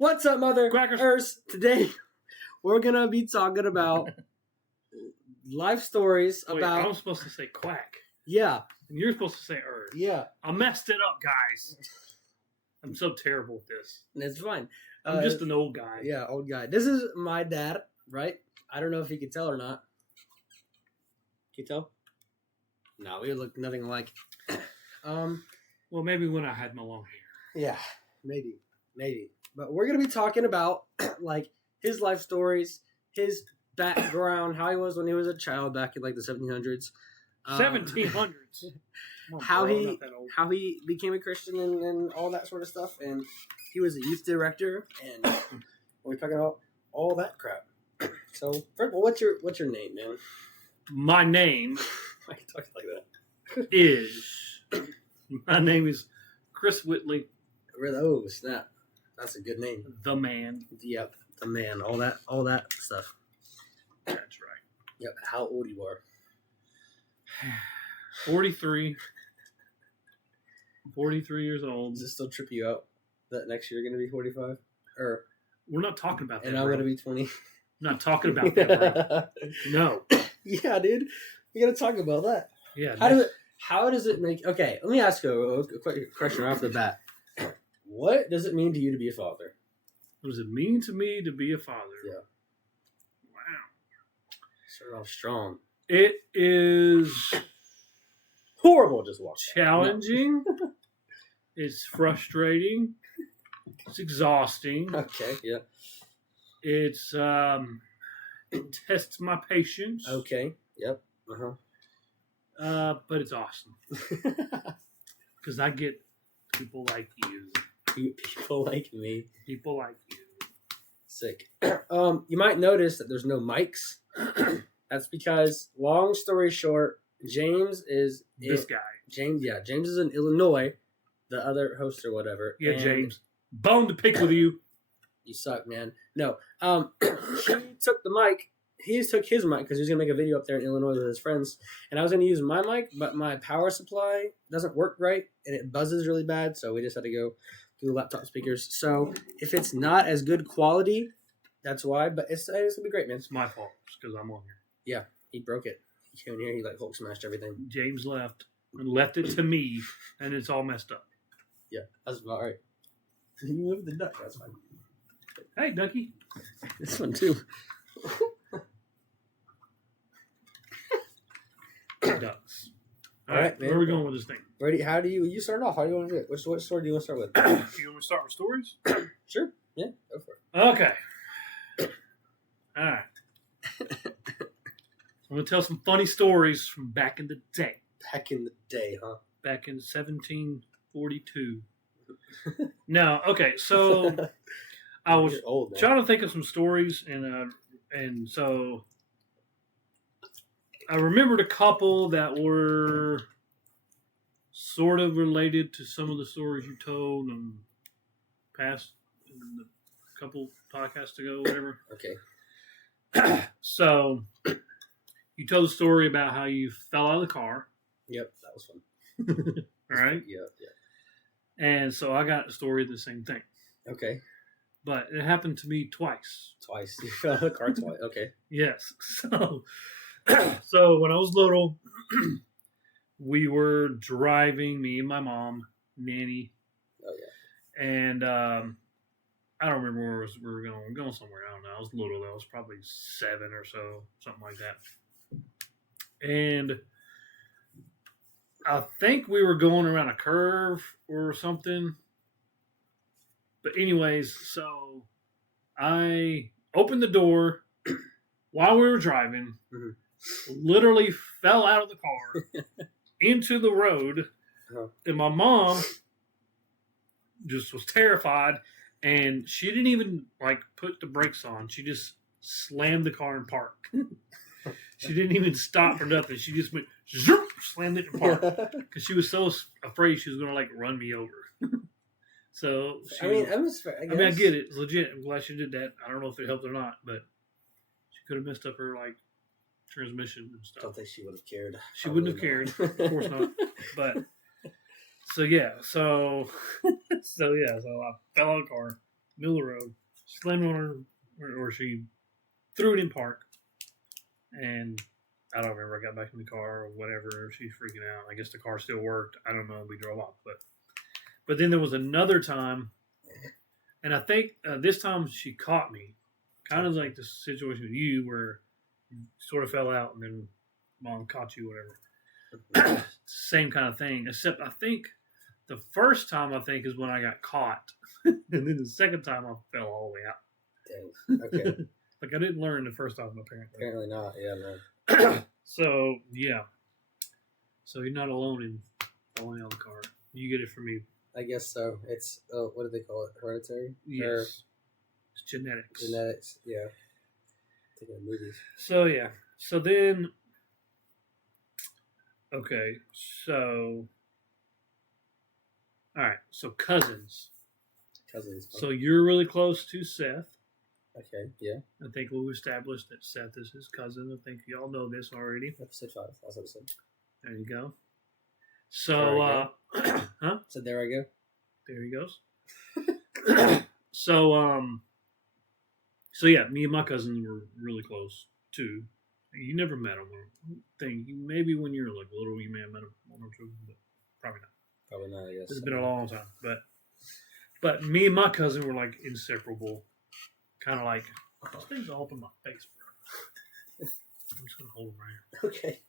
What's up, mother Quackers? Earths? Today we're gonna be talking about life stories Wait, about I'm supposed to say quack, yeah, and you're supposed to say earth. yeah. I messed it up, guys. I'm so terrible at this. It's fine. I'm just an old guy. Yeah, old guy. This is my dad, right? I don't know if you can tell or not. Can you tell? No, we look nothing alike. Well, maybe when I had my long hair. Yeah, maybe. But we're gonna be talking about like his life stories, his background, how he was when he was a child back in like the 1700s. 1700s. How he became a Christian and all that sort of stuff, and he was a youth director, and we're talking about all that crap. So, first of all, what's your name, man? My name I can talk like that. my name is Chris Whitley, Oh, snap! That's a good name. the man. Yep, the man. All that stuff. That's right. Yep. How old you are? 43. 43 years old. Does it still trip you out that next year you're gonna be 45? Or We're not talking about that. and I'm bro. gonna be 20. I'm not talking about that, bro. No. Yeah, dude. We gotta talk about that. Yeah. How does it make? Okay, let me ask you a quick question right off the bat. What does it mean to you to be a father? What does it mean to me to be a father? Yeah. Wow. Start off strong. It is Horrible. Just watch. challenging. It's frustrating. It's exhausting. Okay. Yeah. It's it tests my patience. Okay. Yep. But it's awesome because I get people like you. People like me. People like you. Sick. You might notice that there's no mics. That's because, long story short, James is This guy. James is in Illinois, the other host or whatever. Yeah, and James. Bone to pick with you. You suck, man. No. He took the mic. He took his mic because he was gonna make a video up there in Illinois with his friends, and I was gonna use my mic, but my power supply doesn't work right, and it buzzes really bad. So we just had to go through the laptop speakers. So if it's not as good quality, that's why. But it's gonna be great, man. It's my fault because I'm on here. Yeah, he broke it. He came in here. He like Hulk smashed everything. James left and left it to me, and it's all messed up. Yeah, that's about right. You moved the duck. That's fine. Hey, Ducky. This one too. Ducks. All right, man. Where are we going with this thing? Ready? How do you start off? How do you want to do it? What story do you want to start with? You want to start with stories? Sure. Yeah, go for it. Okay. All right. I'm going to tell some funny stories from back in the day. Back in the day, huh? Back in 1742. No, okay. So I was You're old, man. trying to think of some stories, and so I remembered a couple that were sort of related to some of the stories you told and past a couple podcasts ago, whatever. Okay. So you told the story about how you fell out of the car. Yep, that was fun. All right. Yeah. And so I got a story of the same thing, Okay. but it happened to me twice. Twice. You fell out of the car twice. Okay. Yes. So when I was little, we were driving, me and my mom, Nanny. Oh yeah. And I don't remember where we were going. Going somewhere. I don't know. I was little. I was probably 7 or so, something like that. And I think we were going around a curve or something. But anyways, so I opened the door while we were driving, literally fell out of the car into the road, and my mom just was terrified, and she didn't even like put the brakes on. She just slammed the car in park. She didn't even stop for nothing. She just went zoop, slammed it in park because she was so afraid she was going to like run me over. So I mean, I get it. It's legit. I'm glad she did that. I don't know if it helped or not, but she could have messed up her like transmission and stuff. I don't think she would have cared. She wouldn't have cared. Of course not. But so I fell out of the car, middle of the road, slammed on her, or she threw it in park, and I don't remember. I got back in the car or whatever. She's freaking out. I guess the car still worked. I don't know. We drove off, but then there was another time, and I think this time she caught me, kind of like the situation with you where you sort of fell out and then mom caught you, whatever. Same kind of thing, except I think the first time is when I got caught, and then the second time I fell all the way out. Dang. Okay. Like I didn't learn the first time, apparently. Apparently not. Yeah, no. So yeah. So you're not alone in falling out of the car. You get it from me. I guess so. It's what do they call it? Hereditary? Yes. Or it's genetics. genetics. Yeah. Thinking of movies. So yeah. So then. Okay. So. All right. So cousins. Cousins. So you're really close to Seth. Okay. Yeah. I think we've established that Seth is his cousin. I think y'all know this already. Episode 5. Last episode. There you go. So, huh? So there I go. There he goes. So yeah, me and my cousins were really close too. You never met him. I think maybe when you were like little, you may have met him one or two, but probably not. Probably not. I guess It's been a long time, but me and my cousin were like inseparable. Kind of like these things all up in my face, bro. I'm just gonna hold them right here. Okay.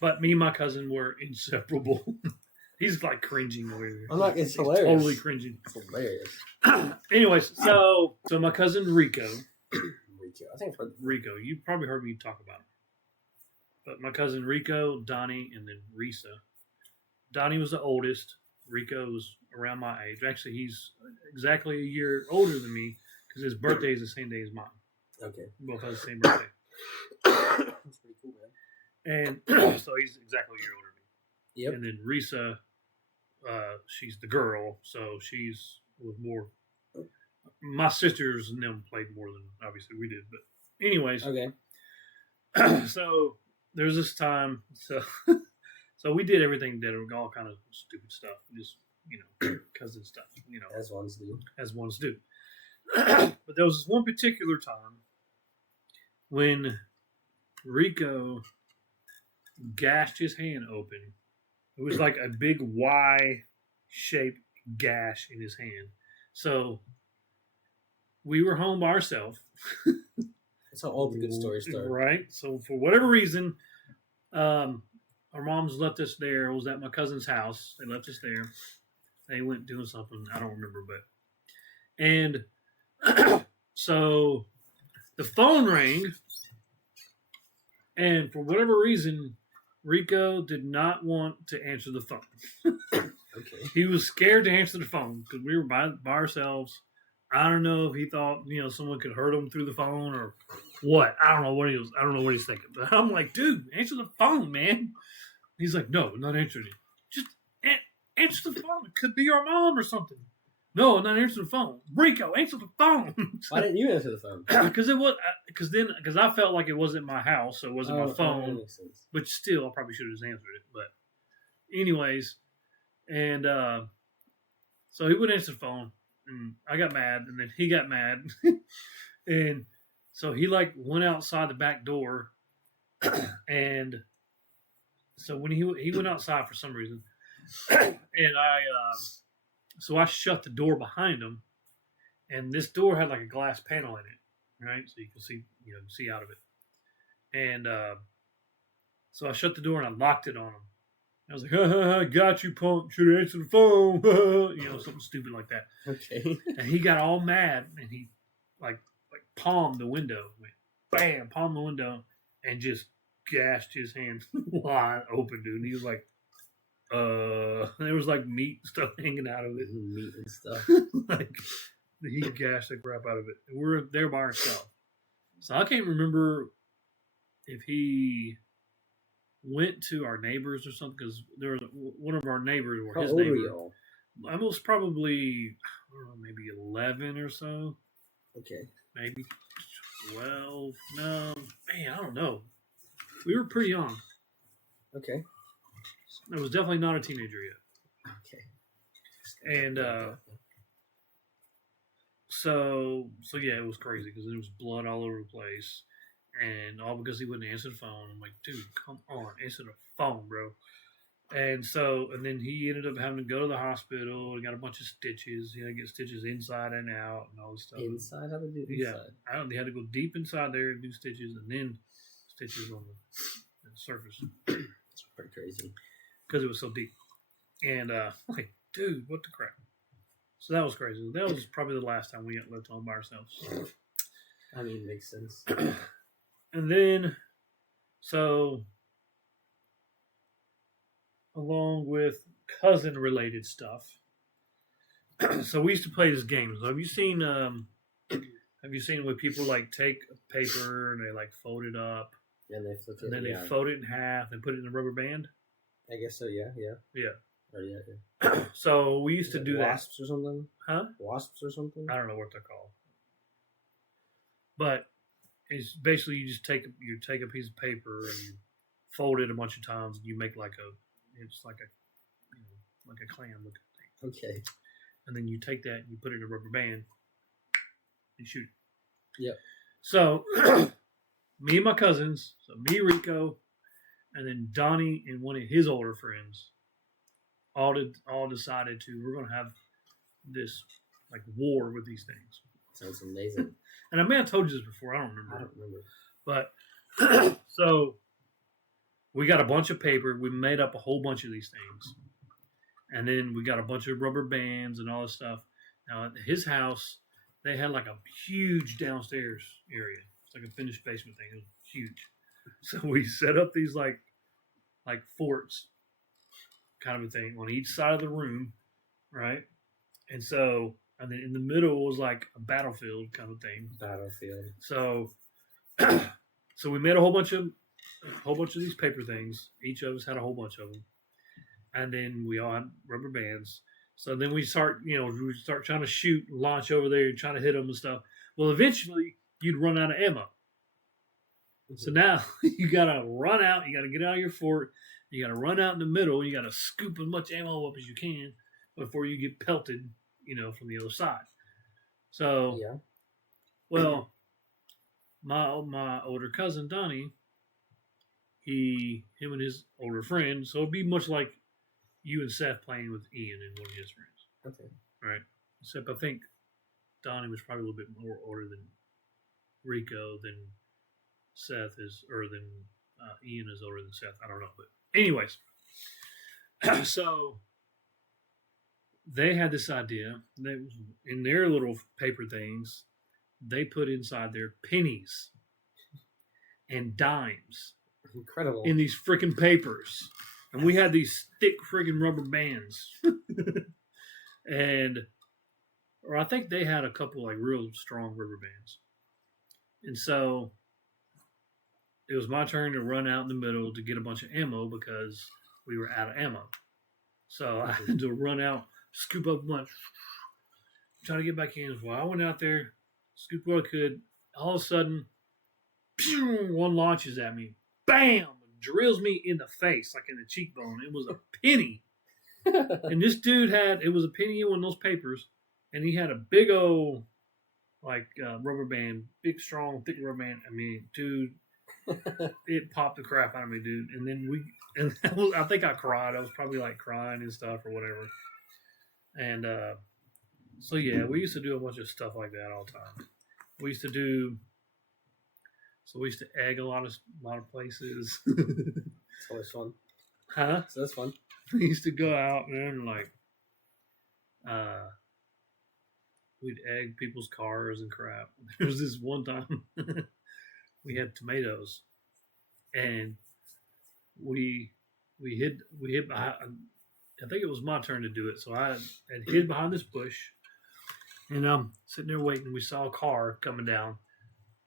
But me and my cousin were inseparable. He's like cringing over here. I'm not. It's He's hilarious. totally cringing. It's hilarious. Anyways, so my cousin Rico. Rico. I think I've heard. Rico, you probably heard me talk about him. But my cousin Rico, Donnie, and then Risa. Donnie was the oldest. Rico was around my age. Actually, he's exactly a year older than me because his birthday is the same day as mine. Okay. We both have the same birthday. That's pretty cool, man. And so he's exactly a year older than me. Yep. And then Risa, she's the girl, so she's with more. My sisters and them played more than obviously we did, but anyways. Okay. So there's this time, so we did everything that were all kind of stupid stuff, just cousin stuff, As ones do. as ones do. But there was this one particular time when Rico gashed his hand open. It was like a big Y-shaped gash in his hand. So we were home by ourselves. That's how all the good stories start. Right. So for whatever reason, our moms left us there. It was at my cousin's house. They left us there. They went doing something. I don't remember, and so the phone rang, and for whatever reason, Rico did not want to answer the phone. Okay. He was scared to answer the phone because we were by ourselves. I don't know if he thought someone could hurt him through the phone or what. I don't know what he's thinking. But I'm like, dude, answer the phone, man. He's like, no, I'm not answering it. Just answer the phone. It could be our mom or something. No, I'm not answering the phone. Rico, answer the phone. Why didn't you answer the phone? Because I felt like it wasn't my house, so it wasn't my phone. That makes sense. But still, I probably should have just answered it. But anyways, and so he wouldn't answer the phone, and I got mad, and then he got mad, and so he went outside the back door, and so when he went outside for some reason, and so I shut the door behind him, and this door had like a glass panel in it, right? So you can see out of it, and so I shut the door and I locked it on him. I was like, ha, ha, ha, got you, punk. Should have answered the phone. Something stupid like that. Okay. And he got all mad, and he like palmed the window. Went, bam, palmed the window, and just gashed his hand wide open, dude. And he was like, there was like meat stuff hanging out of it. Meat and stuff. He gashed the crap out of it. And we're there by ourselves. So I can't remember if he went to our neighbors or something, because there was one of our neighbors or his neighbor. Y'all? I was probably, I don't know, maybe 11 or so. Okay. Maybe 12. No, man, I don't know. We were pretty young. Okay. I was definitely not a teenager yet. Okay. And So yeah, it was crazy because there was blood all over the place, and all because he wouldn't answer the phone. I'm like, dude, come on, answer the phone, bro. And then he ended up having to go to the hospital and got a bunch of stitches. He had to get stitches inside and out and all this stuff. Inside? How to do inside? Yeah, they had to go deep inside there and do stitches, and then stitches on the surface. It's pretty crazy because it was so deep. And like, dude, what the crap? So that was crazy. That was probably the last time we got left home by ourselves. I mean, makes sense. And then, so along with cousin-related stuff, so we used to play this game. So have you seen where people like take a paper and they like fold it up, and they flip it, and then they fold it in half and put it in a rubber band? I guess so. Yeah. Oh, yeah. So we used to do wasps or something? Huh? Wasps or something? I don't know what they're called. But it's basically you just take a piece of paper and you fold it a bunch of times and you make like a clam looking thing. Okay. And then you take that and you put it in a rubber band and shoot it. Yep. So me and my cousins, so me, Rico, and then Donnie and one of his older friends all decided we're going to have this like war with these things. Sounds amazing. And I may have told you this before. I don't remember. But so we got a bunch of paper. We made up a whole bunch of these things. And then we got a bunch of rubber bands and all this stuff. Now at his house, they had like a huge downstairs area. It's like a finished basement thing. It was huge. So we set up these like forts kind of a thing on each side of the room, right? And then in the middle was like a battlefield kind of thing. Battlefield. So we made a whole bunch of these paper things. Each of us had a whole bunch of them, and then we all had rubber bands. So then we start trying to shoot, launch over there, and try to hit them and stuff. Well, eventually you'd run out of ammo. Mm-hmm. So now you gotta run out. You gotta get out of your fort. You gotta run out in the middle. You gotta scoop as much ammo up as you can before you get pelted, from the other side. So, yeah. Well, my older cousin Donnie, him and his older friend, so it'd be much like you and Seth playing with Ian and one of his friends. Okay. Right. Except I think Donnie was probably a little bit more older than Rico, than Seth is, or than Ian is older than Seth. I don't know, but anyways, so they had this idea. They, in their little paper things, they put inside their pennies and dimes. Incredible. In these freaking papers. And we had these thick freaking rubber bands. Or I think they had a couple like real strong rubber bands. And so it was my turn to run out in the middle to get a bunch of ammo because we were out of ammo. So I had to run out, scoop up a bunch, try to get back in. Well, I went out there, scooped what I could. All of a sudden, pew, one launches at me. Bam! Drills me in the face, like in the cheekbone. It was a penny. And this dude it was a penny in one of those papers, and he had a big old, rubber band, big, strong, thick rubber band. I mean, dude, it popped the crap out of me, dude. And then I think I cried. I was probably like crying and stuff or whatever. And so yeah, we used to do a bunch of stuff like that all the time. We used to egg a lot of places. It's always fun. Huh? So that's fun. We used to go out, man, we'd egg people's cars and crap. There was this one time we had tomatoes, and we hid behind. I think it was my turn to do it, so I had hid behind this bush, and I'm sitting there waiting. We saw a car coming down.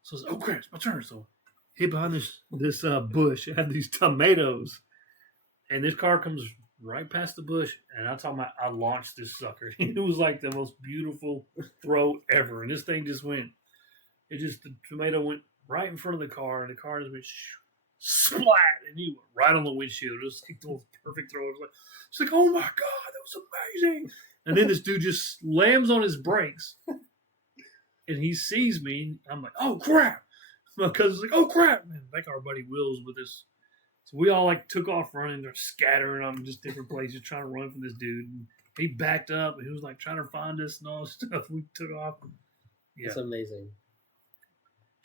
So I was like, oh crap, it's my turn. So hid behind this bush. It had these tomatoes. And this car comes right past the bush. And I launched this sucker. It was like the most beautiful throw ever. And this thing just went, the tomato went right in front of the car. And the car just went splat. And he went right on the windshield. It was like the most perfect throw. It's like, oh my God, that was amazing. And then this dude just slams on his brakes. and he sees me. I'm like, oh crap! My cousin's like, oh crap! Man, like our buddy Will's with us. So we all like took off running. They're scattering on just different places, trying to run from this dude. And he backed up, and he was like trying to find us and all this stuff. We took off. Yeah, It's amazing.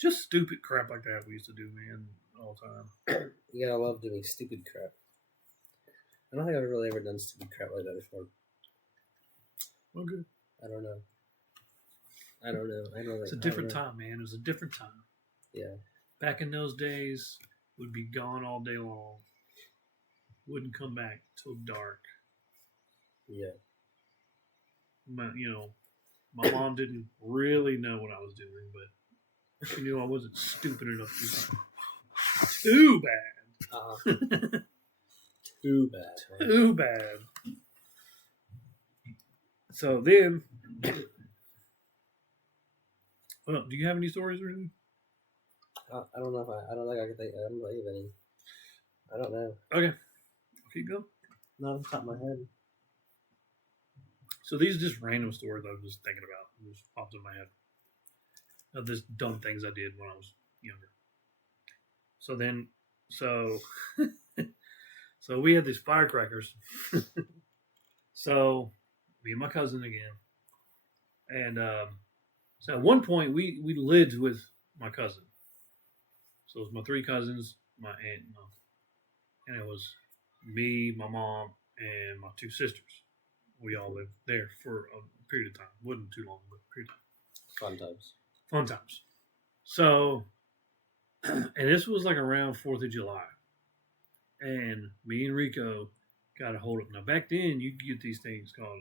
just stupid crap like that we used to do, man, all the time. You gotta love doing stupid crap. I don't think I've really ever done stupid crap like that before. Well, good. I don't know. I know. It's a different time, man. It was a different time. Yeah. Back in those days, we'd be gone all day long. Wouldn't come back till dark. Yeah. My mom didn't really know what I was doing, but she knew I wasn't stupid enough to. Too bad. Uh-huh. Too bad. Man. Too bad. So then, well, do you have any stories or anything? I don't know if I don't think I can think. I don't think of any. I don't know. Okay, keep going. Not off the top of my head. So these are just random stories I was just thinking about. It just popped in my head of this dumb things I did when I was younger. So then, so we had these firecrackers. So me and my cousin again, and so at one point we lived with my cousin. So it was my three cousins, my aunt, and it was me, my mom, and my two sisters. We all lived there for a period of time. Wasn't too long, but a period of time. Fun times. Fun times. So, and this was like around 4th of July. And me and Rico got a hold of it. Now, back then, you could get these things called,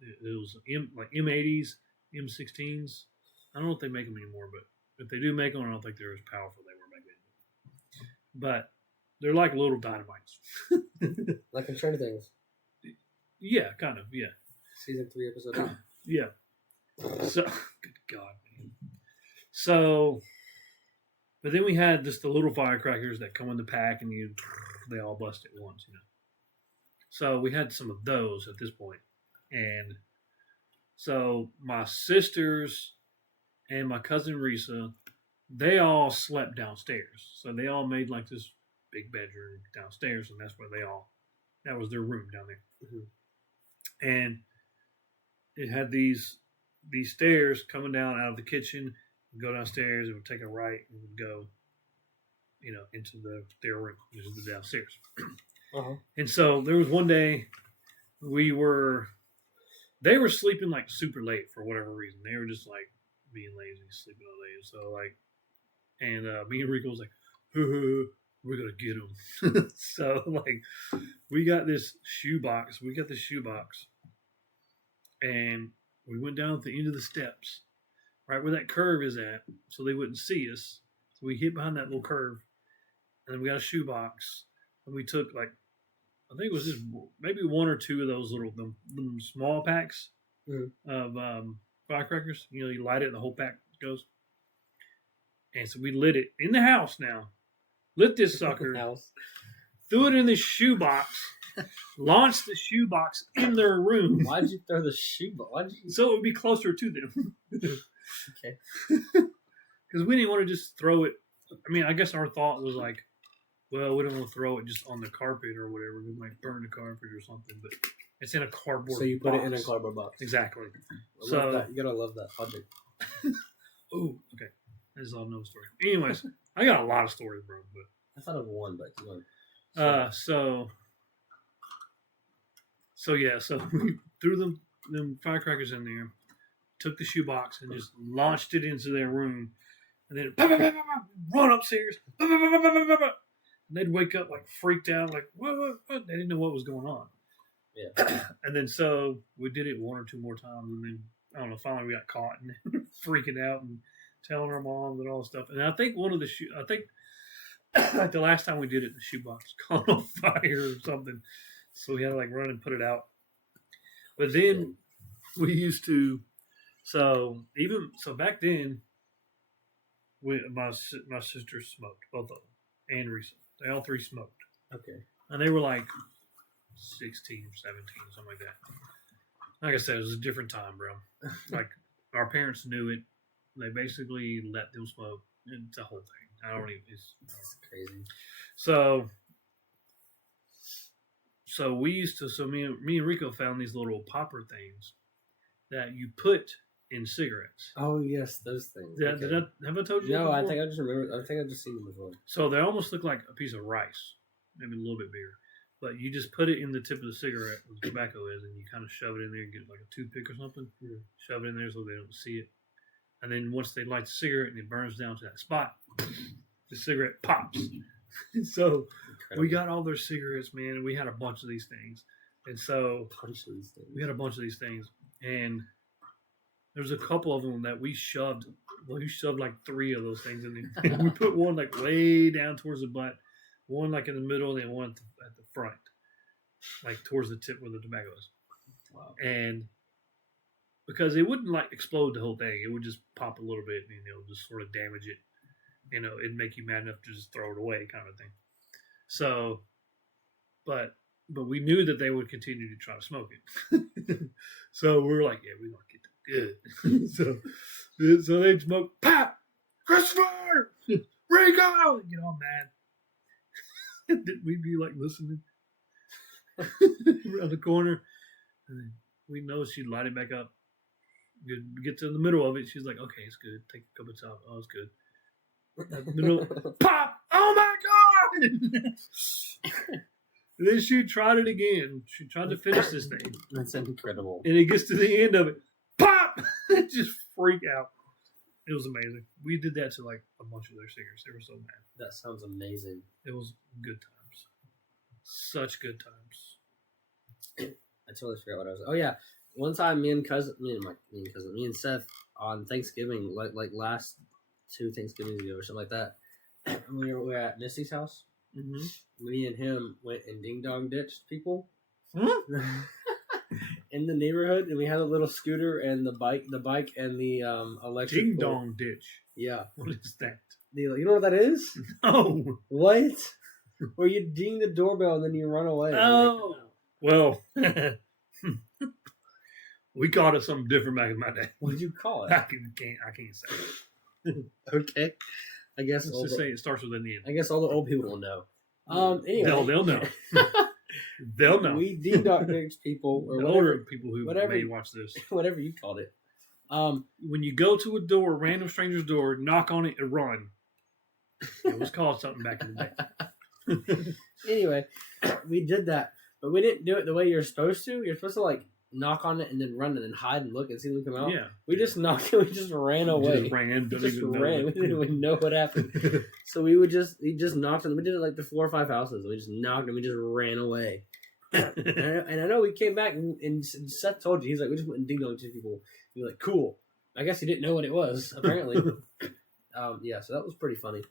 it was like M80s, M16s. I don't know if they make them anymore, but if they do make them, I don't think they're as powerful they were back then. But they're like little dynamites. Like in Stranger Things. Yeah, kind of, yeah. Season 3, episode 8. Yeah. So, good God, man. So, but then we had just the little firecrackers that come in the pack and they all bust at once, So we had some of those at this point. And so my sisters and my cousin Risa, they all slept downstairs. So they all made like this big bedroom downstairs, and that's where that was their room down there. Mm-hmm. And it had these stairs coming down out of the kitchen. We'd go downstairs. It would take a right and would go, into their room, which is the downstairs. Uh-huh. And so there was one day they were sleeping like super late for whatever reason. They were just like being lazy, sleeping all day. So me and Rico was like, we're gonna get them. So like we got this shoebox. And we went down at the end of the steps, right where that curve is at, so they wouldn't see us. So we hid behind that little curve, and then we got a shoebox, and we took like, I think it was just maybe one or two of those little them small packs of firecrackers. You light it, and the whole pack goes. And so we lit it in the house now. Lit this sucker, threw it in this shoebox, launched the shoebox in their room. Why'd you throw the shoebox? So it would be closer to them. Okay. Because we didn't want to just throw it. I mean, I guess our thought was like, well, we don't want to throw it just on the carpet or whatever. We might burn the carpet or something. But it's in a cardboard box. So you put it in a cardboard box. Exactly. Love that. You gotta love that object. Oh, okay. That's all no story. Anyways, I got a lot of stories, bro. But I thought of one, but keep going. So we threw them firecrackers in there, took the shoebox and just launched it into their room, and then run upstairs, and they'd wake up like freaked out, like what? They didn't know what was going on. Yeah. And then so we did it one or two more times, and then I don't know. Finally, we got caught and freaking out and telling our moms and all this stuff. And I think one of the like the last time we did it, the shoebox caught on fire or something. So we had to like run and put it out. But then we used to, so back then, my sisters smoked, both of them, and Risa. They all three smoked. Okay. And they were like 16, 17, something like that. Like I said, it was a different time, bro. Like our parents knew it. They basically let them smoke. It's a whole thing. I don't even. It's crazy. So we used to. So me and Rico found these little popper things that you put in cigarettes. Oh yes, those things. Have I told you? No, that I before? think I just remember. I think I've just seen them before. So they almost look like a piece of rice, maybe a little bit bigger. But you just put it in the tip of the cigarette where the tobacco is, and you kind of shove it in there and get like a toothpick or something. Mm. Shove it in there so they don't see it. And then once they light the cigarette and it burns down to that spot, the cigarette pops. So we got all their cigarettes, man, and we had a bunch of these things. And so we had a bunch of these things. And there's a couple of them that we shoved. Well, we shoved like 3 of those things in there. We put one like way down towards the butt, one like in the middle, and then one at the front, like towards the tip where the tobacco is. Wow. And because it wouldn't like explode the whole thing, it would just pop a little bit and just sort of damage it. It'd make you mad enough to just throw it away, kind of thing. So, but we knew that they would continue to try to smoke it. So we were like, yeah, we're gonna get them good. so they'd smoke, pop, Christopher, Rico, get all mad. We'd be like listening around the corner, and then we know she'd light it back up. We'd get to the middle of it. She's like, okay, it's good. Take a couple of time. Oh, it's good. At the middle, pop! Oh my god! And then she tried it again. She tried to finish this thing. That's incredible. And it gets to the end of it, pop! Just freak out. It was amazing. We did that to like a bunch of their singers. They were so mad. That sounds amazing. It was good times. Such good times. I totally forgot what I was. Oh yeah, one time me and Seth on Thanksgiving, like last 2 Thanksgivings ago or something like that. We were at Misty's house. Mm-hmm. Me and him went and ding dong ditched people Huh? in the neighborhood, and we had a little scooter and the bike and the electric Ding dong ditch. Yeah, What is that? you know what that is? No. What? Where you ding the doorbell and then you run away. Oh. Well, we called it something different back in my day. What did you call it? I can't say it. Okay, I guess. Let's just say it starts with an N. I guess all the old people will know. Anyway, They'll know. They'll know. We ding dong ditched people or The whatever, older people who may watch this. whatever you called it. When you go to a door, random stranger's door, knock on it and run. It was called something back in the day. Anyway, we did that, but we didn't do it the way you're supposed to. You're supposed to like knock on it and then run and then hide and look and see them come out. Yeah. We just knocked and we just ran away. Just ran. We just ran. We didn't even know what happened. So we just knocked on. We did it like the 4 or 5 houses. We just knocked and we just ran away. and I know we came back and Seth told you, he's like, we just went and ding donged to people. You're like, cool. I guess he didn't know what it was, apparently. Yeah, so that was pretty funny.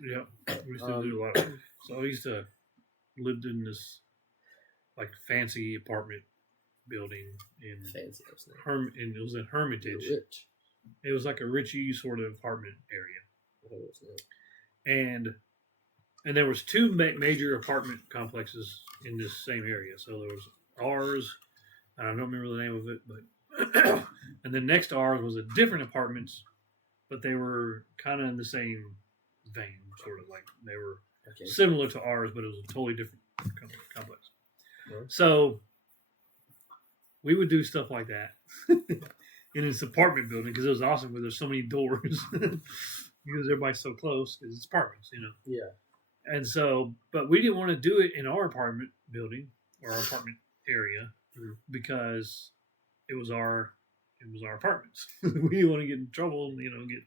Yeah, we used to do a lot of. So I used to lived in this like fancy apartment building in Fancy. it was in Hermitage. Rich. It was like a richy sort of apartment area, and there was 2 major apartment complexes in this same area. So there was ours, and I don't remember the name of it, but and then next to ours was a different apartments, but they were kind of in the same vein, sort of like they were similar to ours, but it was a totally different complex. Sure. So we would do stuff like that in this apartment building because it was awesome because there's so many doors because everybody's so close because it's apartments, Yeah. And so, but we didn't want to do it in our apartment building or our apartment area because it was our apartments. We didn't want to get in trouble and get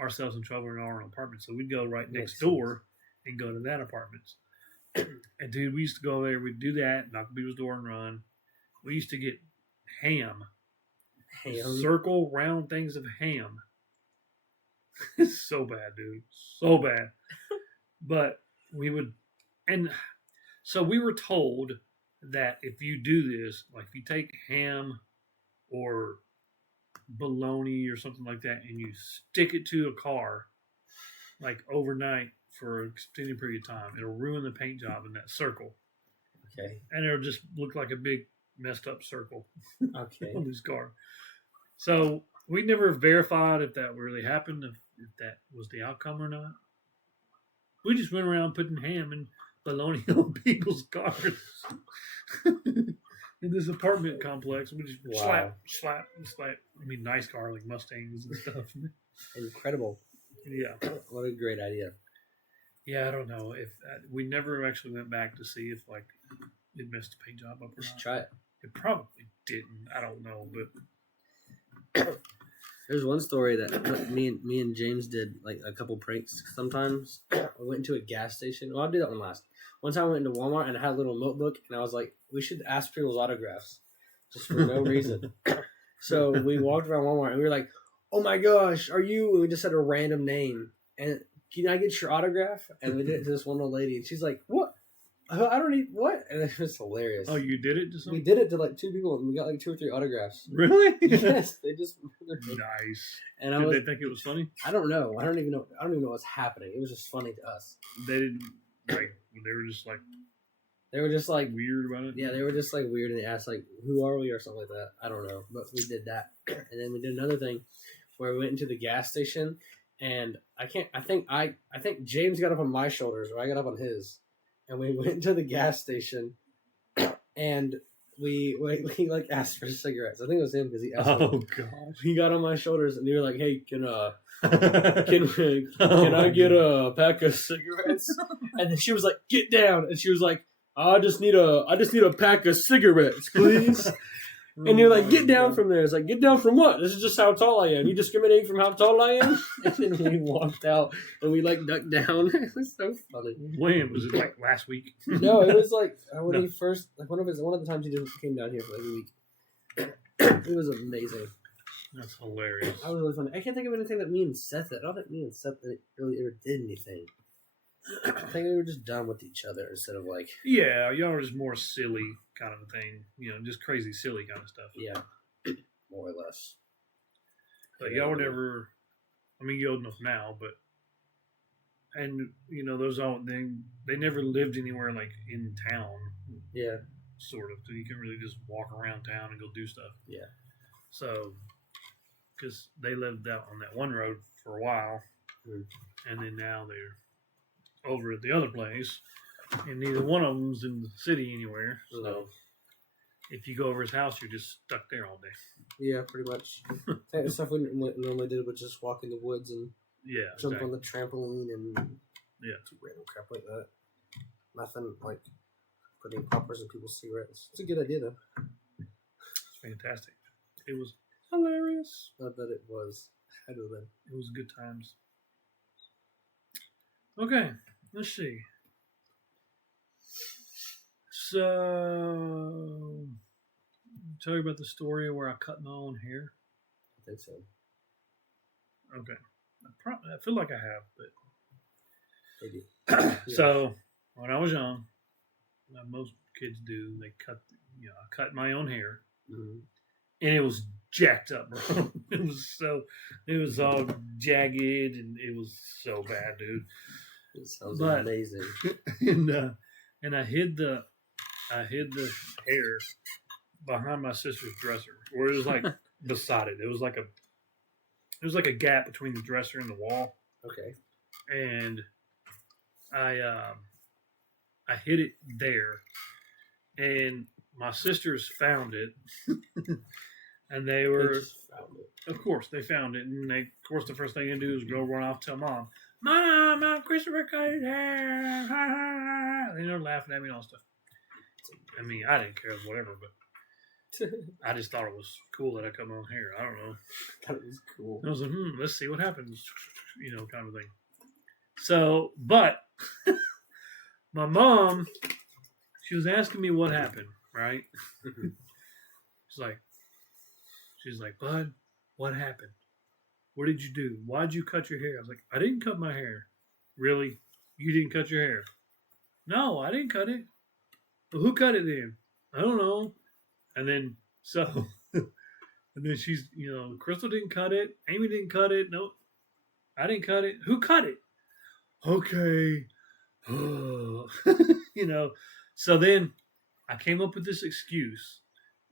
ourselves in trouble in our own apartment. So we'd go right next door and go to that apartment. And dude, we used to go there. We'd do that, knock on people's door and run. We used to get ham. Circle round things of ham. It's so bad, dude. So bad. But we would, and so we were told that if you do this, like if you take ham or bologna or something like that and you stick it to a car, like overnight for an extended period of time, it'll ruin the paint job in that circle. Okay. And it'll just look like a big messed up circle Okay. on this car. So we never verified if that really happened, if that was the outcome or not. We just went around putting ham and bologna on people's cars in this apartment complex. We just slap. I mean, nice car like Mustangs and stuff. Incredible. Yeah. What a great idea. Yeah, I don't know if we never actually went back to see if like it messed the paint job up or We should not. try it. It probably didn't. I don't know, but There's one story that me and James did like a couple pranks. Sometimes we went into a gas station. Well, I'll do that one last. One time I went into Walmart and I had a little notebook and I was like, we should ask people's autographs just for no reason. So we walked around Walmart and we were like, oh my gosh, are you? And we just said a random name and can I get your autograph? And we did it to this one old lady and she's like, what? I don't need what? And it was hilarious. oh, you did it to someone? We did it to like 2 people and we got like 2 or 3 autographs. Really? Yes, they just Nice. And Did they think it was funny? I don't know. I don't even know what's happening. It was just funny to us. They didn't like. They were just like weird about it. Yeah, they were just like weird and they asked like, who are we or something like that. I don't know, but we did that. And then we did another thing where we went into the gas station and I think James got up on my shoulders or I got up on his. And we went to the gas station, and we like asked for cigarettes. I think it was him because he asked. Oh gosh! He got on my shoulders, and you were like, "Hey, can I get a pack of cigarettes?" And then she was like, "Get down!" And she was like, "I just need a pack of cigarettes, please." And you're like, get down from there. It's like, get down from what? This is just how tall I am. You discriminating from how tall I am? And then we walked out and we like ducked down. It was so funny. When was it like last week? No, it was like when he first like one of the times he just came down here for like a week. It was amazing. That's hilarious. That was really funny. I can't think of anything that me and Seth did. I don't think me and Seth really ever did anything. I think we were just done with each other instead of like. Yeah, y'all were just more silly kind of a thing. You know, just crazy silly kind of stuff. Yeah, more or less. But y'all were never. I mean, you're old enough now, but and you know those all they never lived anywhere like in town. Yeah, sort of. So you can really just walk around town and go do stuff. Yeah. So, because they lived out on that one road for a while, and then now they're over at the other place, and neither one of them's in the city anywhere. So, if you go over his house, you're just stuck there all day. Yeah, pretty much. The stuff we normally did was just walk in the woods and jump on the trampoline and random crap like that. Nothing like putting poppers in people's cigarettes. It's a good idea though. It's fantastic. It was hilarious. I bet it was. Had to have been. It was good times. Okay, let's see. So, tell you about the story where I cut my own hair. I think so. Okay, I feel like I have, but maybe. So when I was young, most kids do. They cut. I cut my own hair, and it was jacked up, bro. It was all jagged, and it was so bad, dude. It sounds amazing. And I hid the hair behind my sister's dresser, or it was like beside it. It was like a gap between the dresser and the wall. Okay. And I hid it there, and my sisters found it, and they were, of course, they found it, and of course, the first thing they do is go run off, tell mom, Christopher cut his hair. They're laughing at me and all stuff. I mean, I didn't care, whatever, but I just thought it was cool that I cut my own hair. I don't know. I thought it was cool. I was like, let's see what happens, kind of thing. So, but my mom, she was asking me what happened, right? She's like, Bud, what happened? What did you do? Why'd you cut your hair? I was like, I didn't cut my hair. Really? You didn't cut your hair? No, I didn't cut it. Well, who cut it then? I don't know. And then, and then she's, Crystal didn't cut it. Amy didn't cut it. Nope. I didn't cut it. Who cut it? Okay. So then I came up with this excuse,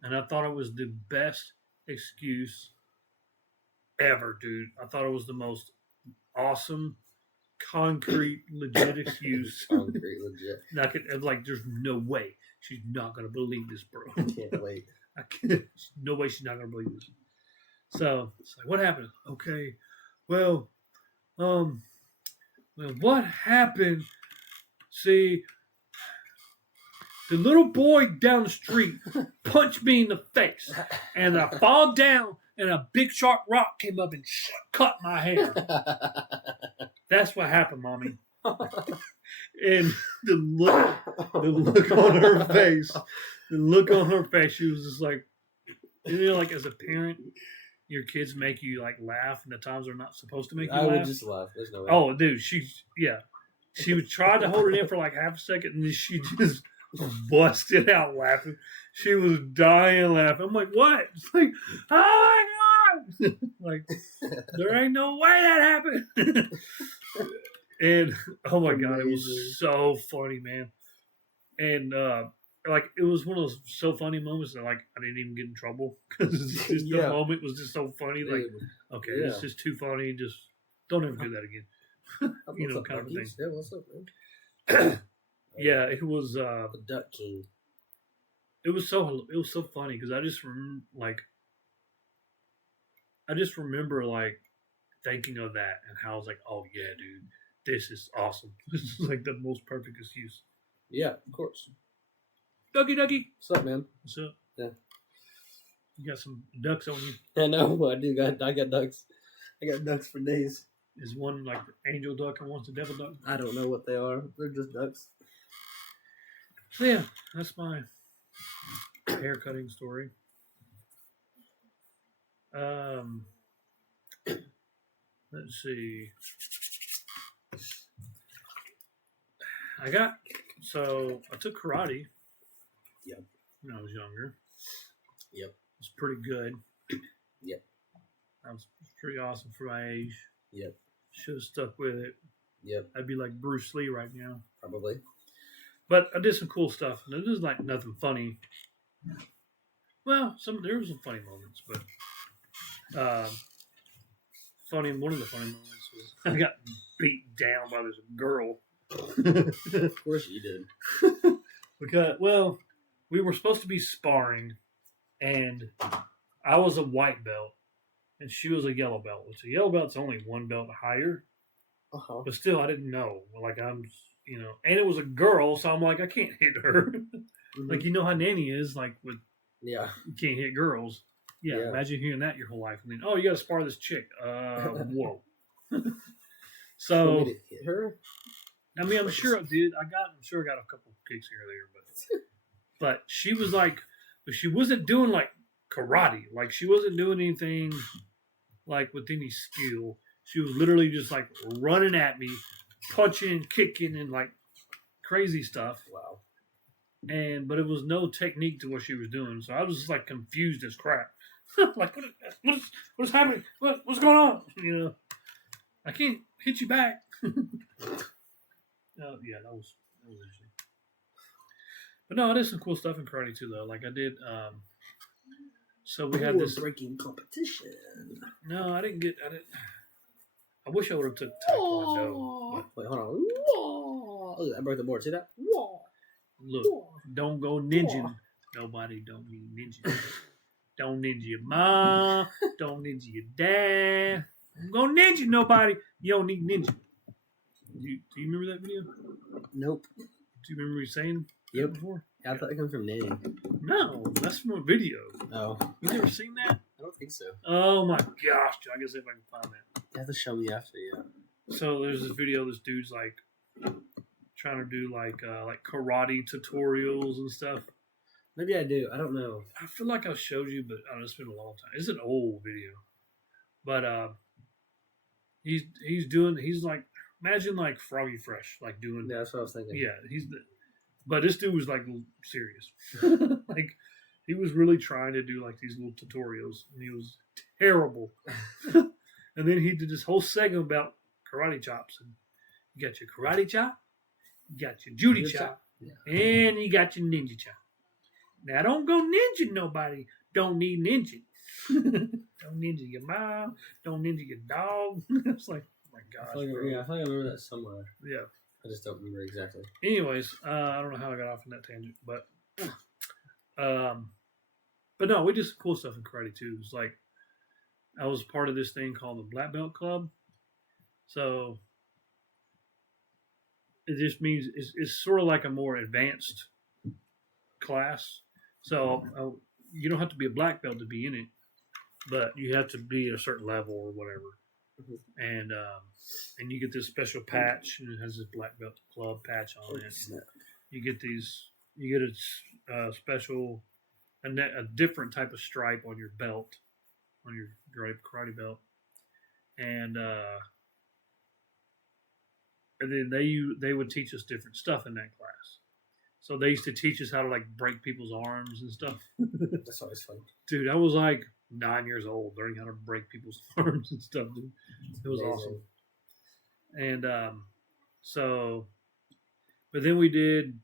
and I thought it was the best excuse ever, dude. I thought it was the most awesome, concrete, legit excuse. Concrete, legit. Like, there's no way she's not gonna believe this, bro. I can't wait. I can't. No way she's not gonna believe this. So it's like, what happened? Okay, well, what happened? See, the little boy down the street punched me in the face, and I fall down, and a big sharp rock came up and cut my hair. That's what happened, Mommy. And the look on her face, she was just like, you know, like as a parent, your kids make you like laugh, and the times they're not supposed to make you laugh. I would just laugh. There's no way. Oh, dude, she would try to hold it in for like half a second, and then she just busted out laughing. She was dying laughing. I'm like, what? It's like, oh my god! Like, there ain't no way that happened. And oh my god, it was so funny, man. And like, it was one of those so funny moments that like I didn't even get in trouble because the moment was just so funny. Like, okay, this is too funny. Just don't ever do that again. You know, kind of thing. Yeah, what's up, man? Yeah, it was the Duck King. It was so funny because I just remember like thinking of that and how I was like, oh yeah, dude, this is awesome. This is like the most perfect excuse. Yeah, of course. Ducky. What's up, man? What's up? Yeah. You got some ducks on you. I know. I do. I got ducks. I got ducks for days. Is one like the angel duck and one's the devil duck? I don't know what they are. They're just ducks. So yeah, that's my hair cutting story. Let's see. I took karate. Yep. When I was younger. Yep. It was pretty good. Yep. That was pretty awesome for my age. Yep. Should have stuck with it. Yep. I'd be like Bruce Lee right now. Probably. But I did some cool stuff. And it was like nothing funny. Well, there were some funny moments, but one of the funny moments was I got beat down by this girl. Of course you did. Because, well, we were supposed to be sparring, and I was a white belt, and she was a yellow belt. Which a yellow belt's only one belt higher. Uh-huh. But still, I didn't know. Like, and it was a girl, so I'm like, I can't hit her. Mm-hmm. Like, you know how Nanny is, like, you can't hit girls. Yeah, imagine hearing that your whole life. And then, oh, you got to spar this chick. Whoa. So, you want me to hit her? I mean, I'm sure I did. I'm sure I got a couple kicks here or there, but she was like, but she wasn't doing like karate. Like, she wasn't doing anything like with any skill. She was literally just like running at me, punching, kicking, and like crazy stuff. Wow. But it was no technique to what she was doing. So I was just like confused as crap. Like, what is happening? What's going on? You know, I can't hit you back. Yeah, that was interesting. But no, I did some cool stuff in karate too, though. Like I did. So we had this breaking competition. No, I didn't. I wish I would have took taekwondo. Wait, hold on. Look, I broke the board. See that? Look, don't go ninja. Nobody don't need ninja. Don't ninja your mom. Don't ninja your dad. Don't go ninja nobody. You don't need ninja. Do you remember that video? Nope. Do you remember me saying that before? Yeah, I thought it came from Nanny. No, that's from a video. Oh. You never seen that? I don't think so. Oh my gosh, I guess if I can find that. You have to show me after, yeah. So there's this video, this dude's like trying to do like karate tutorials and stuff. Maybe I do. I don't know. I feel like I showed you, but it's been a long time. It's an old video. But he's like, imagine like Froggy Fresh, like doing. Yeah, that's what I was thinking. Yeah, but this dude was like serious. Like, he was really trying to do like these little tutorials, and he was terrible. And then he did this whole segment about karate chops. And you got your karate chop, you got your Judy chop, and you got your ninja chop. Now, don't go ninja nobody. Don't need ninja. Don't ninja your mom. Don't ninja your dog. It's like, oh my gosh. I feel like I remember that somewhere. Yeah. I just don't remember exactly. Anyways, I don't know how I got off on that tangent, but no, we did some cool stuff in karate too. It's like I was part of this thing called the Black Belt Club. So it just means it's sort of like a more advanced class. So you don't have to be a black belt to be in it, but you have to be at a certain level or whatever. And you get this special patch, and it has this Black Belt Club patch on it. You get a special, a different type of stripe on your belt, on your karate belt, and then they would teach us different stuff in that class. So they used to teach us how to like break people's arms and stuff. That's always fun, dude. I was like 9 years old learning how to break people's arms and stuff, dude. It was awesome. And so, but then we did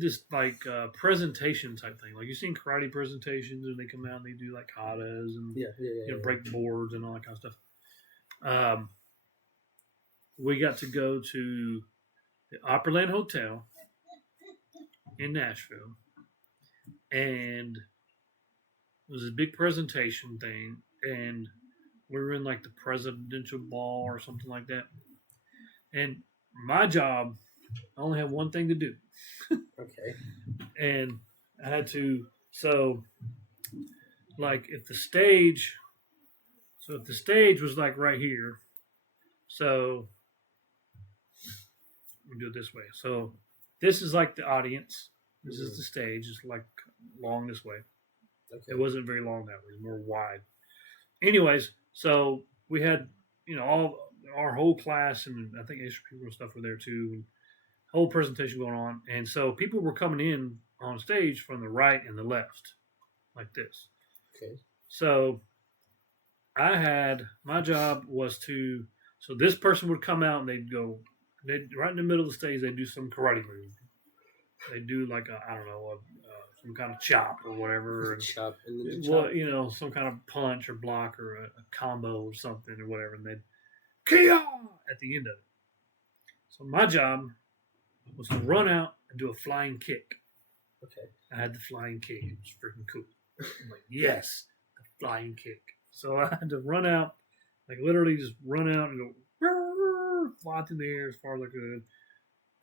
this like presentation type thing. Like you've seen karate presentations, and they come out and they do like katas and break boards and all that kind of stuff. We got to go to the Opryland Hotel in Nashville, and it was a big presentation thing, and we were in like the presidential ball or something like that. And my job, I only had one thing to do. Okay. And I had to, so like if the stage was like right here, so we do it this way. So this is like the audience. This is the stage. It's like long this way. Okay. It wasn't very long that way. It was more wide. Anyways, so we had, all our whole class, and I think extra people and stuff were there too, and whole presentation going on. And so people were coming in on stage from the right and the left, like this. Okay. So my job was so this person would come out and they'd right in the middle of the stage, they'd do some karate move. They'd do like some kind of chop or whatever. Chop. Well, some kind of punch or block or a combo or something or whatever. And they'd Kia at the end of it. So my job was to run out and do a flying kick. Okay. I had the flying kick. It was freaking cool. I'm like, yes, the flying kick. So I had to run out, like literally just run out and go, fly through the air as far as I could.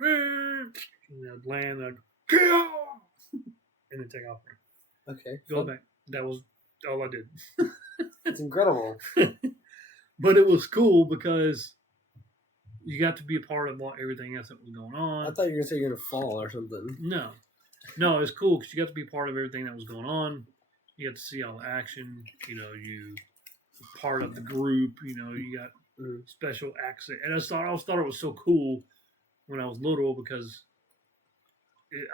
And I'd land, and Kia! And then take off. Okay. Go back. That was all I did. It's incredible. But it was cool because you got to be a part of everything else that was going on. I thought you were going to say you're going to fall or something. No, it was cool because you got to be part of everything that was going on. You got to see all the action. You part of the group. You got special access. And I always thought it was so cool when I was little because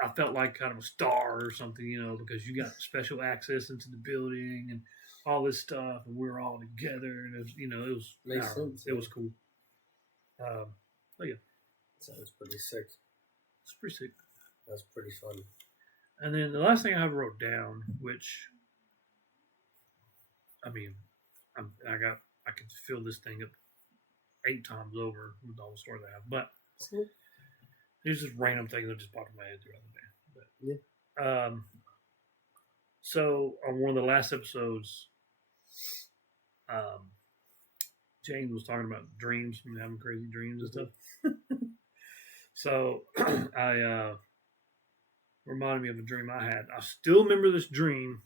I felt like kind of a star or something, because you got special access into the building and all this stuff, and we were all together, and it was cool. But yeah, sounds pretty sick. It's pretty sick. That's pretty fun. And then the last thing I wrote down, which I can fill this thing up 8 times over with all the stories I have, but. These just random things that just popped in my head throughout the day. But, so on one of the last episodes, James was talking about dreams and having crazy dreams and stuff. So I reminded me of a dream I had. I still remember this dream.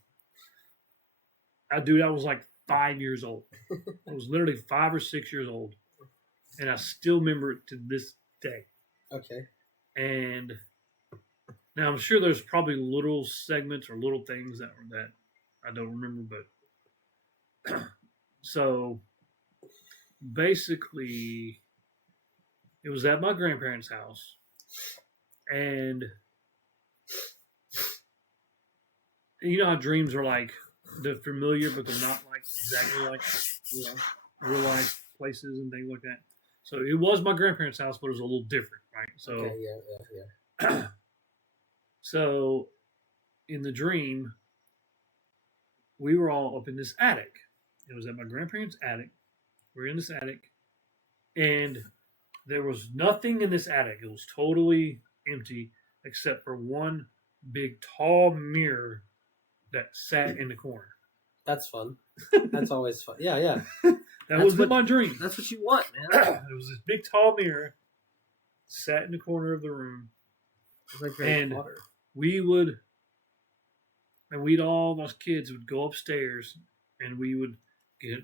I was like 5 years old. I was literally 5 or 6 years old, and I still remember it to this day. Okay. And now I'm sure there's probably little segments or little things that I don't remember, but so basically it was at my grandparents' house, and you know how dreams are like they're familiar, but they're not like exactly like real life places and things like that. So it was my grandparents' house, but it was a little different, right? So, okay, yeah. So in the dream, we were all up in this attic. It was at my grandparents' attic. We were in this attic, and there was nothing in this attic. It was totally empty except for one big tall mirror that sat in the corner. That's fun. That's always fun. Yeah, yeah. That was my dream. That's what you want, man. There was this big tall mirror sat in the corner of the room. It's like Harry Potter. We'd all, us kids, would go upstairs and we would get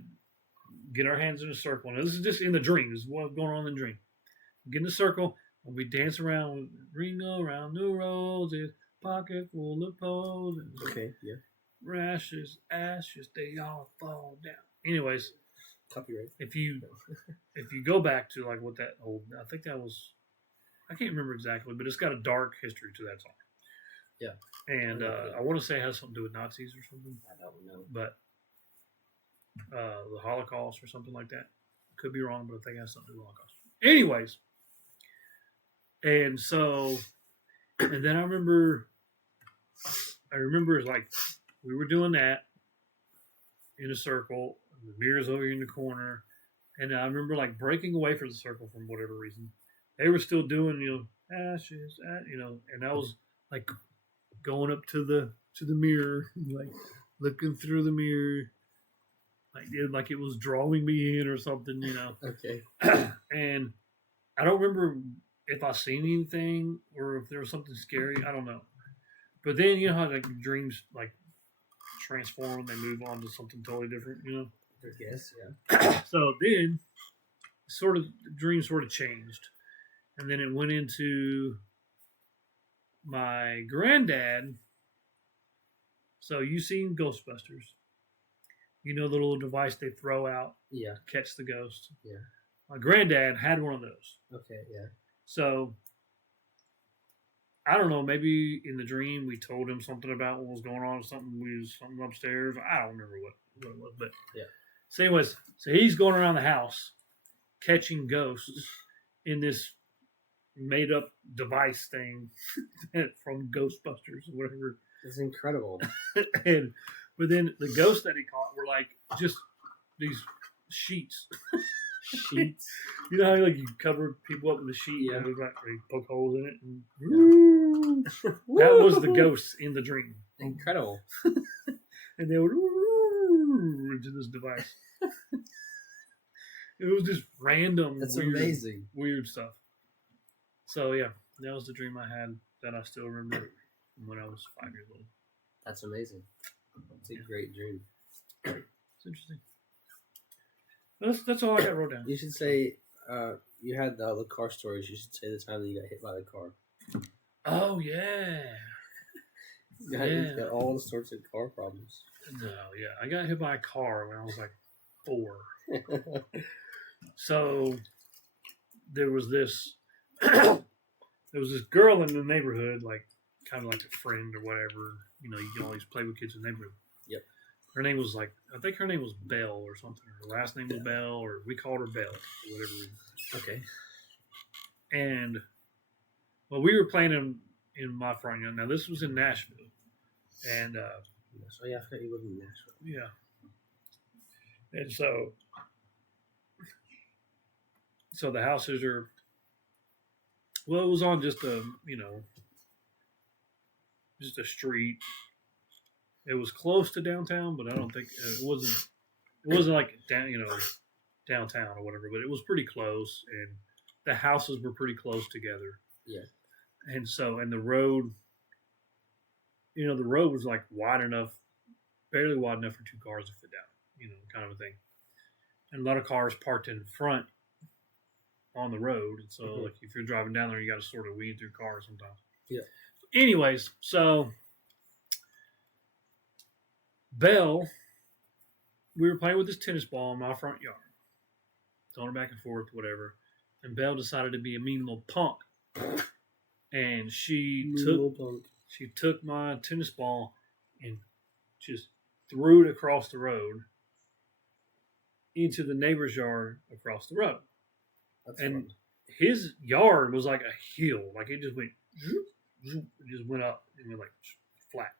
our hands in a circle. Now, this is just in the dream. This is what's going on in the dream. Get in a circle and we dance around. Ring around the roses, pocket full of posies. Okay, yeah. Rashes, ashes, they all fall down. Anyways, copyright. If you go back to like what that old, I think that was, I can't remember exactly, but it's got a dark history to that song. Yeah. And I want to say it has something to do with Nazis or something. I don't know. But the Holocaust or something like that. Could be wrong, but I think it has something to do with the Holocaust. Anyways. And so, and then I remember like we were doing that in a circle. The mirror's over in the corner. And I remember like breaking away from the circle for whatever reason. They were still doing, ashes, and I was like going up to the mirror, like looking through the mirror, like it was drawing me in or something, Okay. And I don't remember if I seen anything or if there was something scary. I don't know. But then you know how like dreams like transform, they move on to something totally different, I guess, yeah. So then the dream sort of changed. And then it went into my granddad. So you seen Ghostbusters. You know the little device they throw out to catch the ghost? Yeah. My granddad had one of those. Okay, yeah. So I don't know, maybe in the dream we told him something about what was going on, something upstairs. I don't remember what it was, but yeah. So anyways, he's going around the house catching ghosts in this made up device thing from Ghostbusters or whatever. It's incredible. But then the ghosts that he caught were like just these sheets. Sheets? You know how like you cover people up with a sheet Yeah. and like you poke holes in it? And that was the ghosts in the dream. Incredible. And they would into this device. It was just random. That's weird, amazing. Weird stuff. So yeah, that was the dream I had that I still remember from when I was 5 years old. That's amazing. It's a great dream. It's interesting. That's all I got wrote down. You should say you had the car stories. You should say the time that you got hit by the car. Oh yeah. You got all sorts of car problems. No, yeah, I got hit by a car when I was like 4. So there was this girl in the neighborhood, like kind of like a friend or whatever. You can always play with kids in the neighborhood. Yep. Her name was I think her name was Belle or something. Her last name was Belle, or we called her Belle for whatever reason. Okay. And well, we were playing in my front yard. Now this was in Nashville, and so yeah, I forgot you lived in Nashville. yeah. And so the houses are, well, it was on just just a street. It was close to downtown, but I don't think it wasn't like downtown or whatever, but it was pretty close, and the houses were pretty close together. Yeah. And the road, the road was like wide enough, barely wide enough for 2 cars to fit down, kind of a thing. And a lot of cars parked in front on the road. And so, like, if you're driving down there, you got to sort of weed through cars sometimes. Yeah. Anyways, so Belle, we were playing with this tennis ball in my front yard, throwing it back and forth, whatever. And Belle decided to be a mean little punk. And she took my tennis ball and just threw it across the road into the neighbor's yard across the road. That's and fun. His yard was like a hill. Like it just went, it just went up and went like flat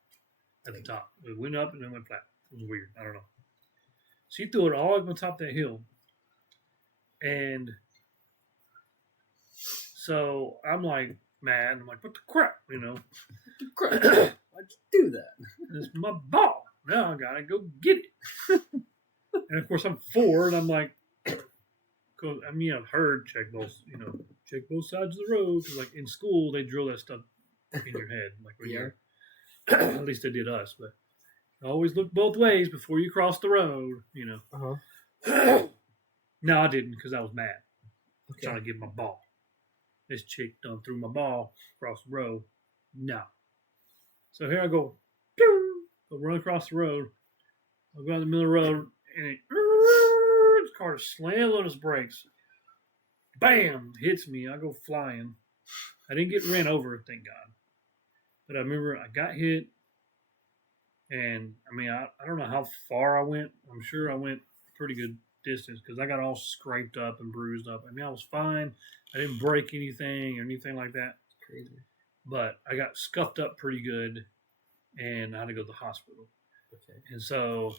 at the top. It went up and then went flat. It was weird. I don't know. She threw it all up on top of that hill. And so I'm like mad. I'm like, what the crap? You know? Why'd you do that? It's my ball. Now I gotta go get it. And of course I'm 4, and I'm like, cause I mean I've heard check both sides of the road. Cause like in school they drill that stuff in your head, like when you're. At least they did us, but always look both ways before you cross the road. You know. Uh-huh. No, I didn't because I was mad. Trying to get my ball. This chick done threw my ball across the road. No. So here I go. Pew! Go run across the road. I go out in the middle of the road, and this car slams on its brakes. Bam! Hits me. I go flying. I didn't get ran over, thank God. But I remember I got hit. And, I mean, I don't know how far I went. I'm sure I went pretty good distance because I got all scraped up and bruised up. I mean, I was fine. I didn't break anything or anything like that. Crazy. But I got scuffed up pretty good, and I had to go to the hospital. Okay. And so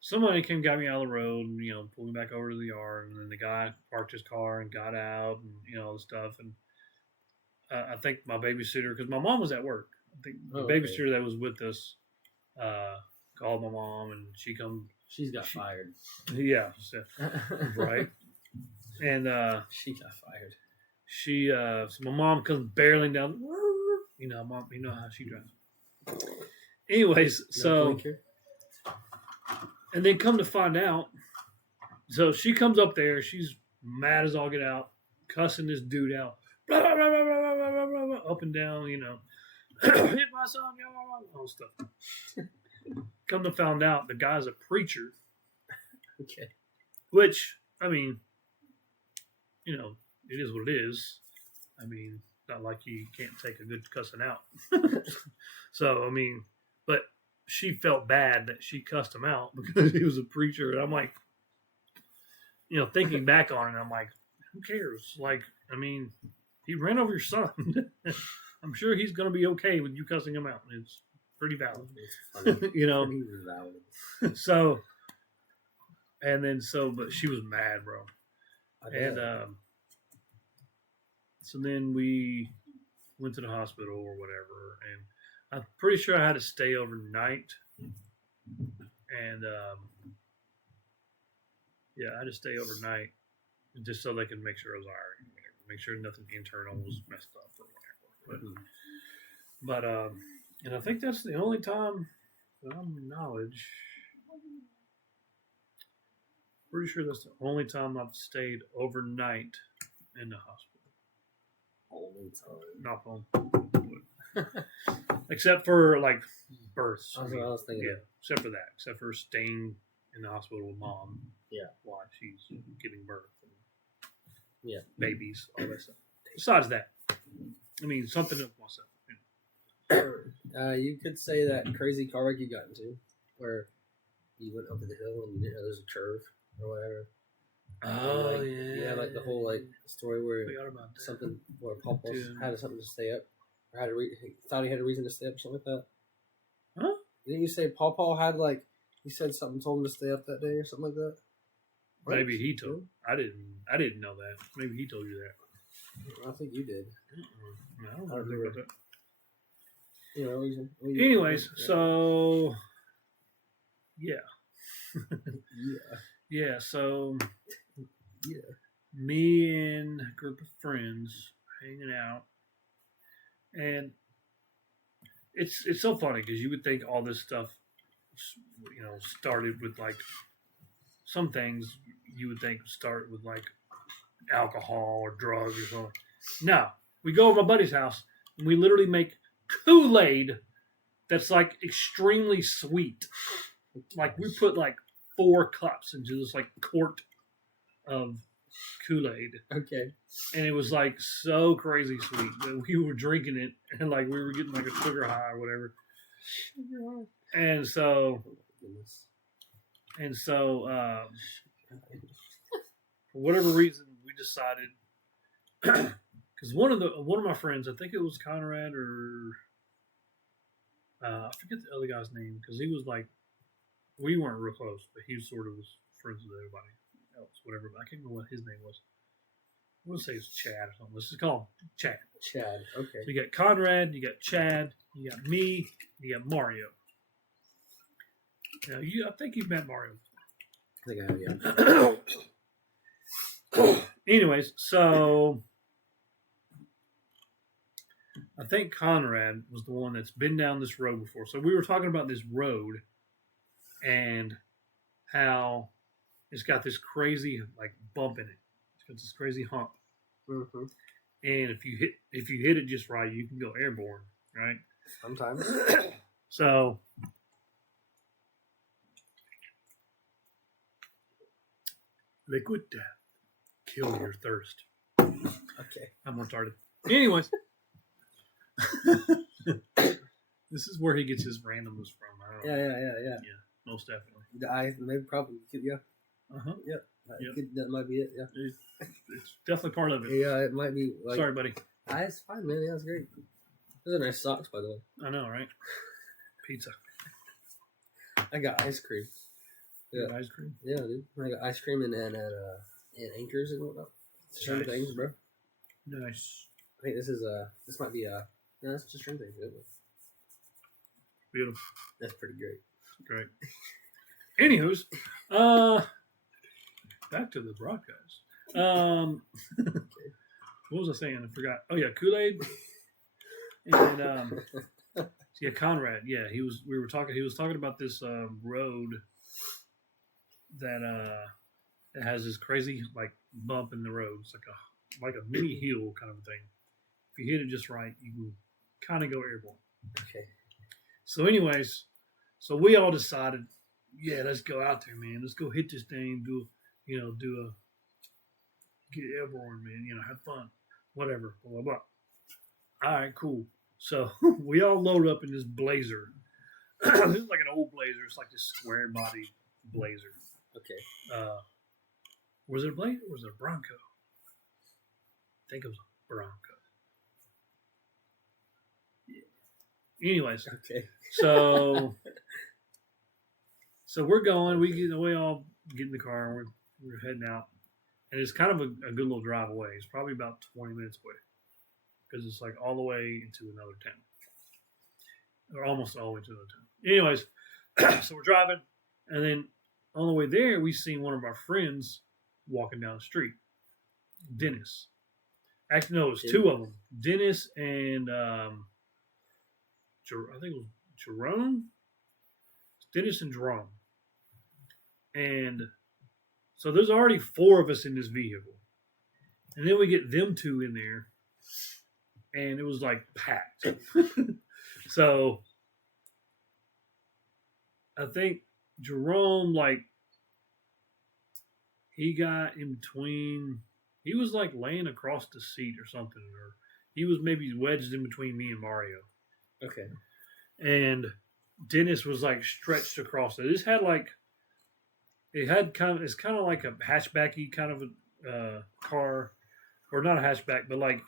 somebody came, got me out of the road, and pulled me back over to the yard. And then the guy parked his car and got out, and all the stuff. And I think my babysitter, because my mom was at work. I think the babysitter that was with us called my mom, and she come. She got fired. Yeah, so, right. And she got fired. She so my mom comes barreling down. Mom, you know how she drives. Anyways, and then come to find out, so she comes up there. She's mad as all get out, cussing this dude out, blah, blah, blah, blah, blah, blah, blah, blah, up and down. Hit my son, all stuff. Come to find out, the guy's a preacher. Okay. Which, I mean, it is what it is. I mean, not like you can't take a good cussing out. So, I mean, but she felt bad that she cussed him out because he was a preacher. And I'm like, thinking back on it, I'm like, who cares? Like, I mean, he ran over your son. I'm sure he's going to be okay with you cussing him out. It's pretty valid. It's funny. Pretty valid. So, but she was mad, bro. And so then we went to the hospital or whatever, and I'm pretty sure I had to stay overnight. And I had to stay overnight just so they could make sure I was all right, make sure nothing internal was messed up or whatever. But and I think that's the only time that I'm knowledge. Pretty sure that's the only time I've stayed overnight in the hospital. Only time. Knock on. Except for like births. That's what I was thinking. Yeah, except for that. Except for staying in the hospital with mom. Yeah. While she's giving birth. And babies, all that stuff. Besides that, I mean, something of myself. You could say that crazy car wreck you got into, where you went over the hill and you didn't know there's a curve or whatever. Oh, yeah. Yeah, like the whole story where something where Papa had something to stay up, or thought he had a reason to stay up, or something like that. Huh? Didn't you say Papa had he said something told him to stay up that day or something like that? What? Maybe he told. I didn't know that. Maybe he told you that. I think you did. I don't remember about that. Anyways, so yeah. Yeah. So me and a group of friends hanging out, and it's so funny because you would think all this stuff, started with some things you would think start with alcohol or drugs or something. No, we go over my buddy's house and we literally make Kool-Aid that's extremely sweet. We put 4 cups into this quart of Kool-Aid. Okay. And it was so crazy sweet that we were drinking it and we were getting a sugar high or whatever. And so for whatever reason we decided, because one of my friends, I think it was Conrad or I forget the other guy's name, because he was we weren't real close, but he sort of was friends with everybody else, whatever. But I can't remember what his name was. We'll say it's Chad or something. Let's just call him Chad. Chad. Okay. So you got Conrad, you got Chad, you got me, you got Mario. Now I think you've met Mario. I think I have, yeah. Anyways, so I think Conrad was the one that's been down this road before. So we were talking about this road and how it's got this crazy like bump in it. It's got this crazy hump. Mm-hmm. And if you hit it just right, you can go airborne, right? Sometimes. So liquid death, kill your thirst. Okay. I'm retarded. Anyways, this is where he gets his randomness from. I don't know. Yeah. Yeah, most definitely. Maybe probably. Yeah. Uh-huh. Yep. Yep. That might be it. Yeah. It's definitely part of it. Yeah, it might be. Like, Sorry, buddy. It's fine, man. Yeah, that's great. Those are nice socks, by the way. I know, right? Pizza. I got ice cream. Yeah, ice cream. Yeah, dude. I got ice cream and anchors and whatnot. String things, bro. Nice. I think this might be no, that's just string things. Beautiful. That's pretty great. Great. Anywho's, back to the broadcast. What was I saying? I forgot. Oh yeah, Kool-Aid. And yeah, Conrad. Yeah, he was talking about this road that it has this crazy like bump in the road. It's like a mini hill kind of thing. If you hit it just right, you can kind of go airborne. Okay. So, anyways, we all decided, yeah, let's go out there, man. Let's go hit this thing. Get airborne, man. Have fun, whatever. Blah blah blah. All right, cool. So we all load up in this Blazer. This is like an old Blazer. It's like this square body Blazer. Okay. Was it a Blazer or was it a Bronco? I think it was a Bronco. Yeah. Anyways. Okay. So we're going. We all get in the car and we're heading out. And it's kind of a good little drive away. It's probably about 20 minutes away. Because it's like all the way into another town. Or almost all the way to another town. Anyways, so we're driving. And then on the way there, we seen one of our friends walking down the street. Dennis. Actually, no, it was two of them. Dennis and I think it was Jerome. Dennis and Jerome. And so there's already 4 of us in this vehicle. And then we get them 2 in there. And it was like packed. So I think Jerome, like, he got in between. He was like laying across the seat or something. Or he was maybe wedged in between me and Mario. Okay. And Dennis was like stretched across it. It's kind of like a hatchbacky kind of a car, or not a hatchback, but like,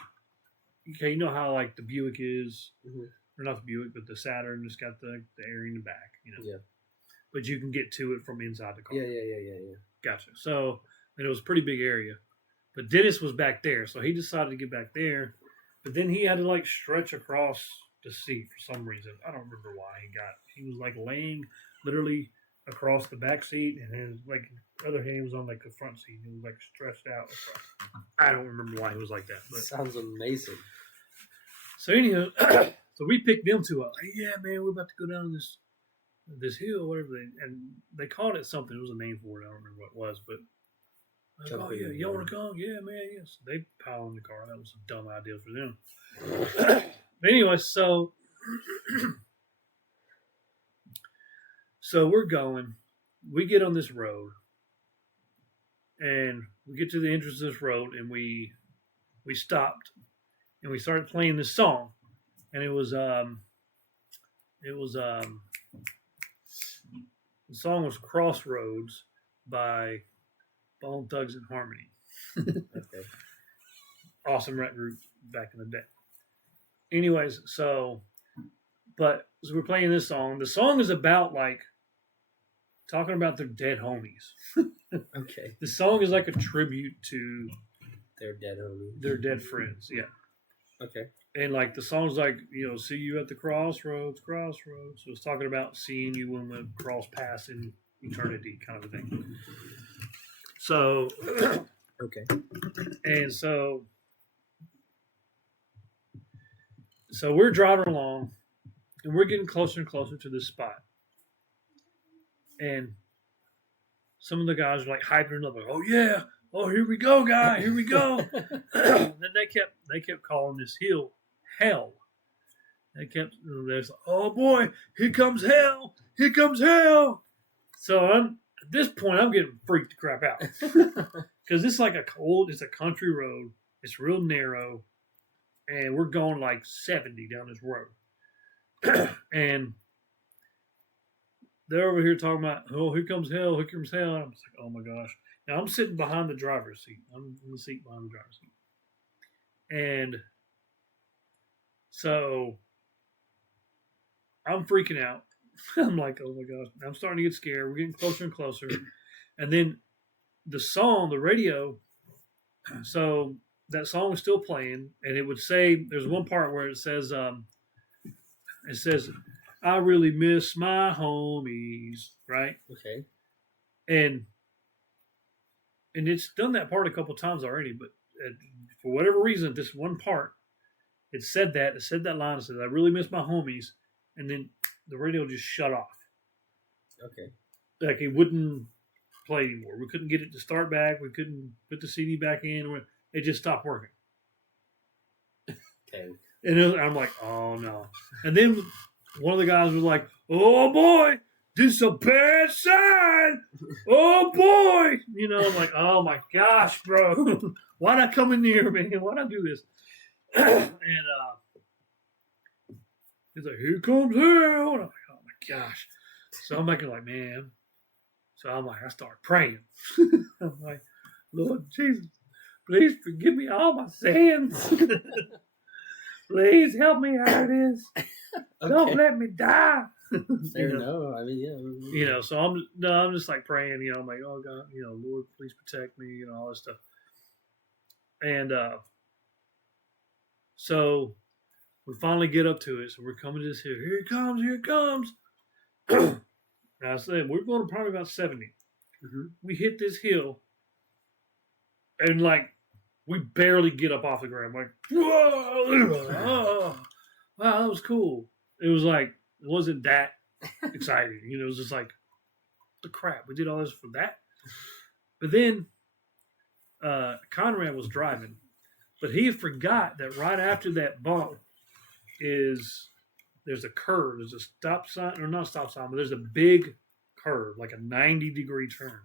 okay, you know how like the Buick is, or not the Buick, but the Saturn. It's got the area in the back, Yeah. But you can get to it from inside the car. Yeah. Gotcha. So, and it was a pretty big area, but Dennis was back there, so he decided to get back there, but then he had to like stretch across the seat for some reason. I don't remember why he was like laying literally across the back seat, and then like the other hand was on like the front seat. He was like stretched out across. I don't remember why he was like that. But sounds amazing. So anyhow, so we picked them 2 up. Hey, yeah, man, we're about to go down this hill, whatever and they called it something. It was a name for it. I don't remember what it was, but I was like, oh yeah, y'all want to come? Yeah, man, yes. They piled in the car. That was a dumb idea for them. But anyway, so we're going. We get on this road, and we get to the entrance of this road, and we stopped, and we started playing this song, and the song was "Crossroads" by Bone Thugs and Harmony. Okay. Awesome rap group back in the day. Anyways, so we're playing this song. The song is about like talking about their dead homies. Okay. The song is like a tribute to They're dead homies. their dead friends. Yeah. Okay. And like the song's like, see you at the crossroads. So it's talking about seeing you when we cross paths in eternity, kind of a thing. So, Okay. and so we're driving along, and we're getting closer and closer to this spot. And some of the guys are like hyping it up, like, "Oh yeah, oh here we go, guy, here we go." Then they kept calling this hill hell. There's like, "Oh boy, here comes hell, here comes hell." So at this point I'm getting freaked the crap out because it's like it's a country road. It's real narrow, and we're going like 70 down this road, and they're over here talking about, "Oh, here comes hell, here comes hell." And I'm just like, "Oh my gosh!" Now I'm sitting behind the driver's seat. I'm in the seat behind the driver's seat, and so I'm freaking out. I'm like, "Oh my gosh!" I'm starting to get scared. We're getting closer and closer, and then the song, the radio. So that song was still playing, and it would say, there's one part where it says, "I really miss my homies," right? Okay. And it's done that part a couple times already, but for whatever reason, this one part, it said that line. It said, "I really miss my homies," and then the radio just shut off. Okay. Like it wouldn't play anymore. We couldn't get it to start back. We couldn't put the CD back in. It just stopped working. Okay. And I'm like, "Oh no!" And then one of the guys was like, "Oh boy, this is a bad sign. Oh boy," I'm like, "Oh my gosh, bro, why'd I come in here, man? Why'd I do this?" And he's like, "Here comes hell," and I'm like, "Oh my gosh." So I'm making like, man. So I'm like, I start praying. I'm like, "Lord Jesus, please forgive me all my sins. Please help me out of this. Okay. Don't let me die." Fair enough. I mean, yeah. So I'm just like praying. I'm like, "Oh God, Lord, please protect me," all this stuff. And so we finally get up to it. So we're coming to this hill. Here it comes. Here it comes. And I said, we're going to probably about 70. Mm-hmm. We hit this hill, and like we barely get up off the ground. Like, whoa! Wow, that was cool. It was like, it wasn't that exciting. It was just like, the crap. We did all this for that. But then Conrad was driving, but he forgot that right after that bump there's a curve. There's a stop sign, or not a stop sign, but there's a big curve, like a 90-degree turn.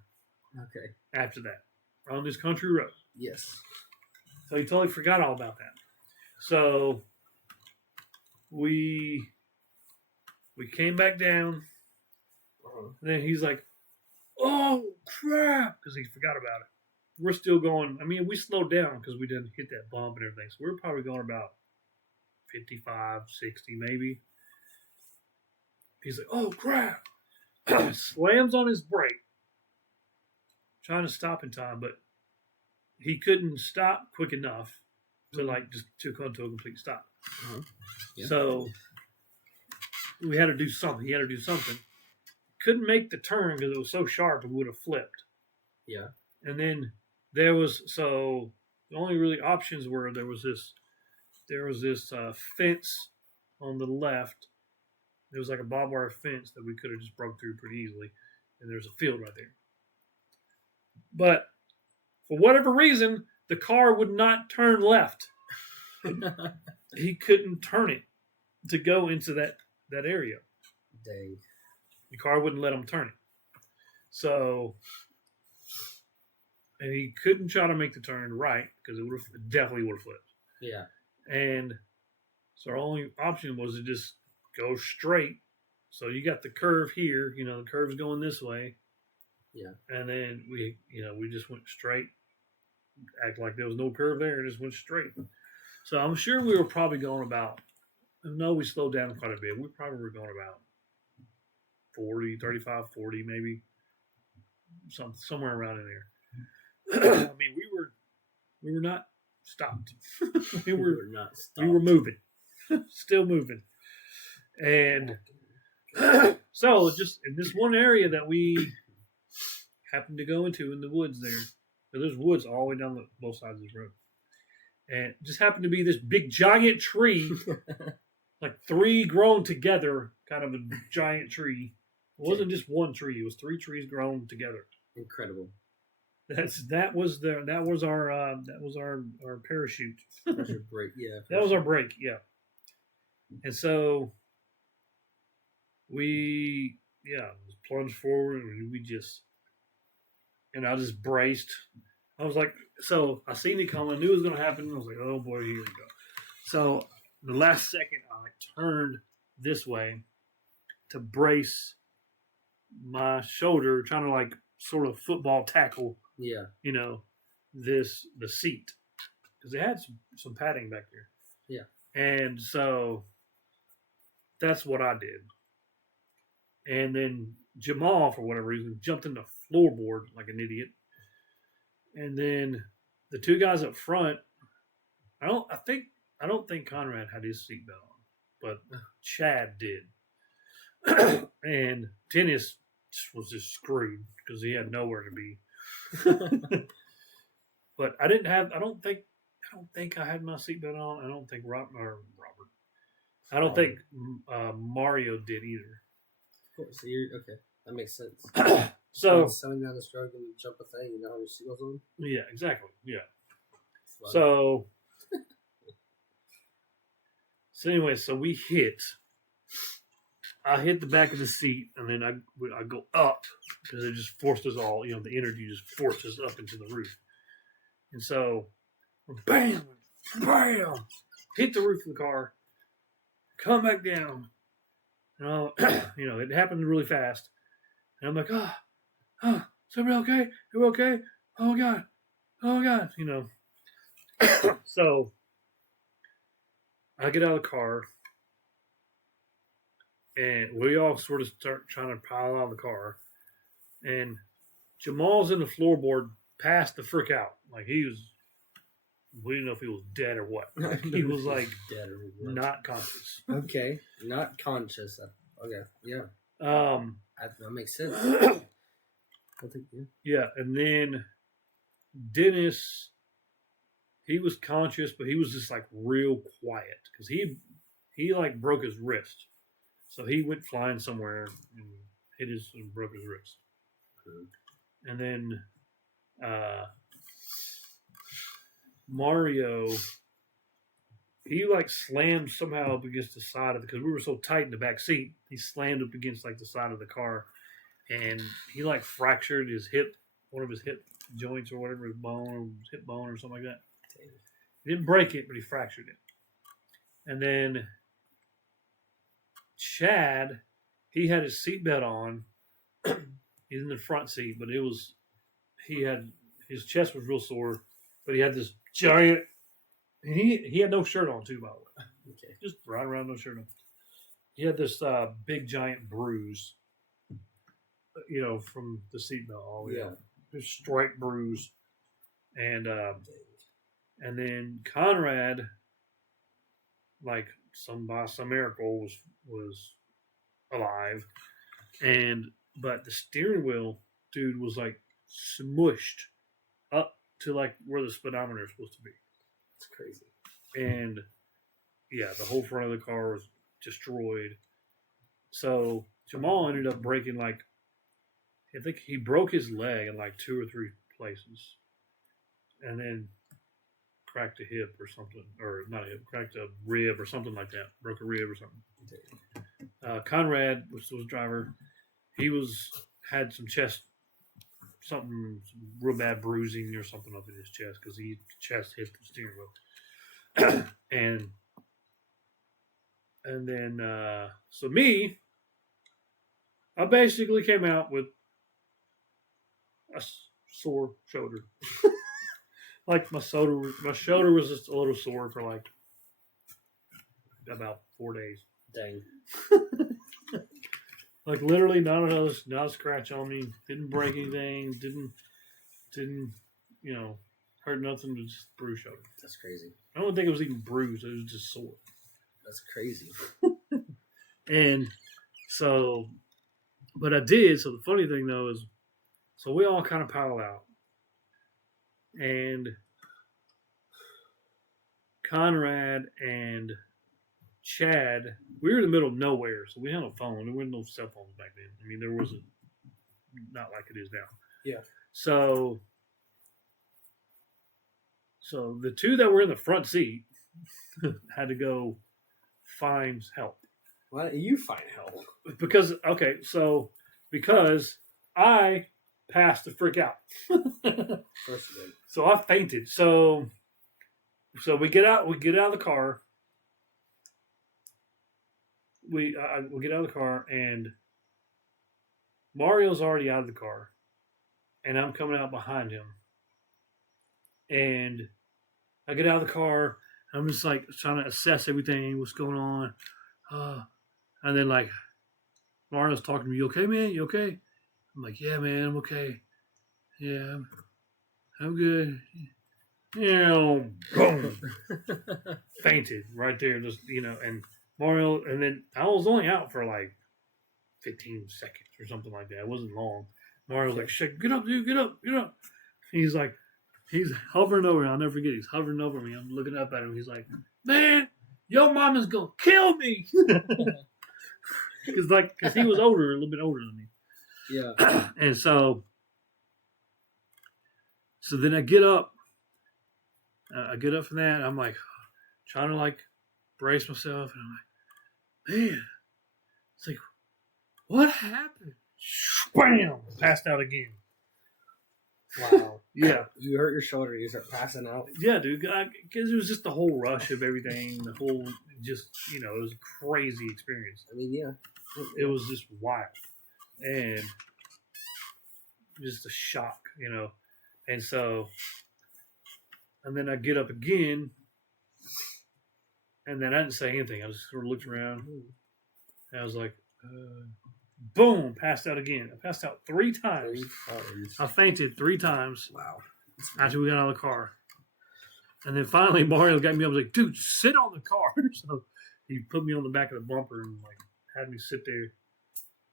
Okay. After that, on this country road. Yes. So he totally forgot all about that. So we came back down, and then he's like, "Oh crap," because he forgot about it. We're still going. I mean, we slowed down because we didn't hit that bump and everything. So we're probably going about 55, 60 maybe. He's like, "Oh crap." Slams on his brake, trying to stop in time, but he couldn't stop quick enough to just to come to a complete stop. Uh-huh. Yeah. So we had to do something. He had to do something. Couldn't make the turn because it was so sharp it would have flipped. Yeah. And then the only really options were there was this fence on the left. It was like a barbed wire fence that we could have just broke through pretty easily, and there's a field right there. But for whatever reason, the car would not turn left. He couldn't turn it to go into that area. Dang. The car wouldn't let him turn it. So, and he couldn't try to make the turn right because it definitely would have flipped. Yeah. And so our only option was to just go straight. So you got the curve here, the curve's going this way. Yeah. And then we just went straight, act like there was no curve there, and just went straight. So I'm sure we were probably going about, we slowed down quite a bit. We probably were going about 40, 35, 40 maybe. somewhere around in there. I mean, we were not stopped. we were not stopped. We were moving, still moving, and so just in this one area that we happened to go into in the woods there. So there's woods all the way down both sides of this road. And it just happened to be this big giant tree, like 3 grown together, kind of a giant tree. It wasn't just one tree; it was 3 trees grown together. Incredible. That was our parachute. That's your break, yeah. That was our break, yeah. And so we plunged forward, and I just braced. I was like, so I seen it coming, I knew it was going to happen. I was like, oh boy, here we go. So the last second, I turned this way to brace my shoulder, trying to like sort of football tackle, the seat, because it had some padding back there. Yeah. And so that's what I did. And then Jamal, for whatever reason, jumped in the floorboard like an idiot. And then the 2 guys up front, I don't think Conrad had his seatbelt on, but Chad did. And Dennis was just screwed because he had nowhere to be. But I don't think I had my seatbelt on. I don't think Robert. I don't think Mario did either. So you're okay. That makes sense. So selling down the stroke and jump a thing, you know how your seatbelt's on? Yeah, exactly. Yeah. So anyway, so we hit. I hit the back of the seat, and then I go up because it just forced us all. The energy just forced us up into the roof, and so bam, bam, hit the roof of the car, come back down. It happened really fast, and I'm like, is everybody okay? Are we okay? Oh God. So I get out of the car, and we all sort of start trying to pile out of the car, and Jamal's in the floorboard, passed the frick out. Like we didn't know if he was dead or what. He was like dead or what? Not conscious. Okay, not conscious. Okay, yeah. That makes sense. Yeah, and then Dennis, he was conscious, but he was just like real quiet because he like broke his wrist, so he went flying somewhere and broke his wrist. Mm-hmm. And then Mario, he like slammed somehow up against the side of because we were so tight in the back seat. He slammed up against like the side of the car, and he like fractured his hip, one of his hip joints or whatever, his hip bone or something like that. He didn't break it, but he fractured it. And then Chad, he had his seatbelt on. He's in the front seat, but his chest was real sore, but he had this giant, and he had no shirt on too, by the way. Okay. Just right around, no shirt on. He had this big giant bruise, from the seatbelt all the way up. This stripe bruise. And then Conrad, like by some miracle, was alive, but the steering wheel, dude, was like smushed up to like where the speedometer is supposed to be. It's crazy. And yeah, the whole front of the car was destroyed. So Jamal ended up breaking I think he broke his leg in like 2 or 3 places, and then cracked a hip or something, or not a hip, cracked a rib or something like that. Broke a rib or something. Conrad, which was the driver, he had some some real bad bruising or something up in his chest because he chest hit the steering wheel. and then so me, I basically came out with a sore shoulder. Like my shoulder was just a little sore for like about 4 days. Dang. Like literally not a scratch on me. Didn't break anything. Didn't hurt nothing. Just bruise shoulder. That's crazy. I don't think it was even bruised. It was just sore. That's crazy. And so, but I did. So the funny thing though is, so we all kind of paddle out, and Conrad and Chad, we were in the middle of nowhere, so we had no phone. There were no cell phones back then. I mean, there wasn't, not like it is now. Yeah. So the two that were in the front seat had to go find help. Why don't you find help? Because I passed the freak out. So I fainted. So we get out of the car. We get out of the car, and Mario's already out of the car, and I'm coming out behind him. And I get out of the car. I'm just like trying to assess everything, what's going on. And then like Mario's talking to me, "You okay, man? You okay?" I'm like, "Yeah, man, I'm okay. Yeah, I'm good." Boom. Fainted right there, just and Mario, and then I was only out for like 15 seconds or something like that. It wasn't long. Mario's like, "Shit, get up, dude, get up, get up." He's hovering over me. I'll never forget. He's hovering over me. I'm looking up at him. He's like, "Man, your mama's gonna kill me." Because he was a little bit older than me. Yeah. And so then I get up. I get up from that. I'm like trying to like brace myself, and I'm like, "Man," it's like, "What happened?" Bam! Passed out again. Wow. Yeah. You hurt your shoulder. You start passing out. Yeah, dude. Because it was just the whole rush of everything. The whole it was a crazy experience. I mean, yeah. It was just wild. And just a shock, And so, and then I get up again, and then I didn't say anything. I just sort of looked around, and I was like, boom, passed out again. I passed out 3 times. 3 times. I fainted 3 times. Wow. After we got out of the car. And then finally Mario got me up and was like, "Dude, sit on the car." So he put me on the back of the bumper and like had me sit there.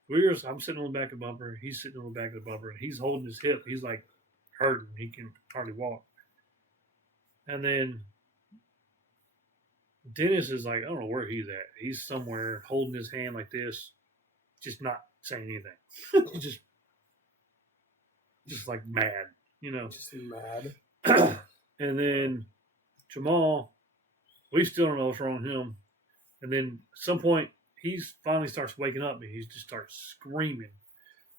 I'm sitting on the back of the bumper. He's sitting on the back of the bumper, and he's holding his hip. He's like hurting. He can hardly walk. And then Dennis is like, I don't know where he's at. He's somewhere holding his hand like this, just not saying anything. He's just like mad, Just mad. And then Jamal, we still don't know what's wrong with him. And then at some point, he finally starts waking up, and he just starts screaming.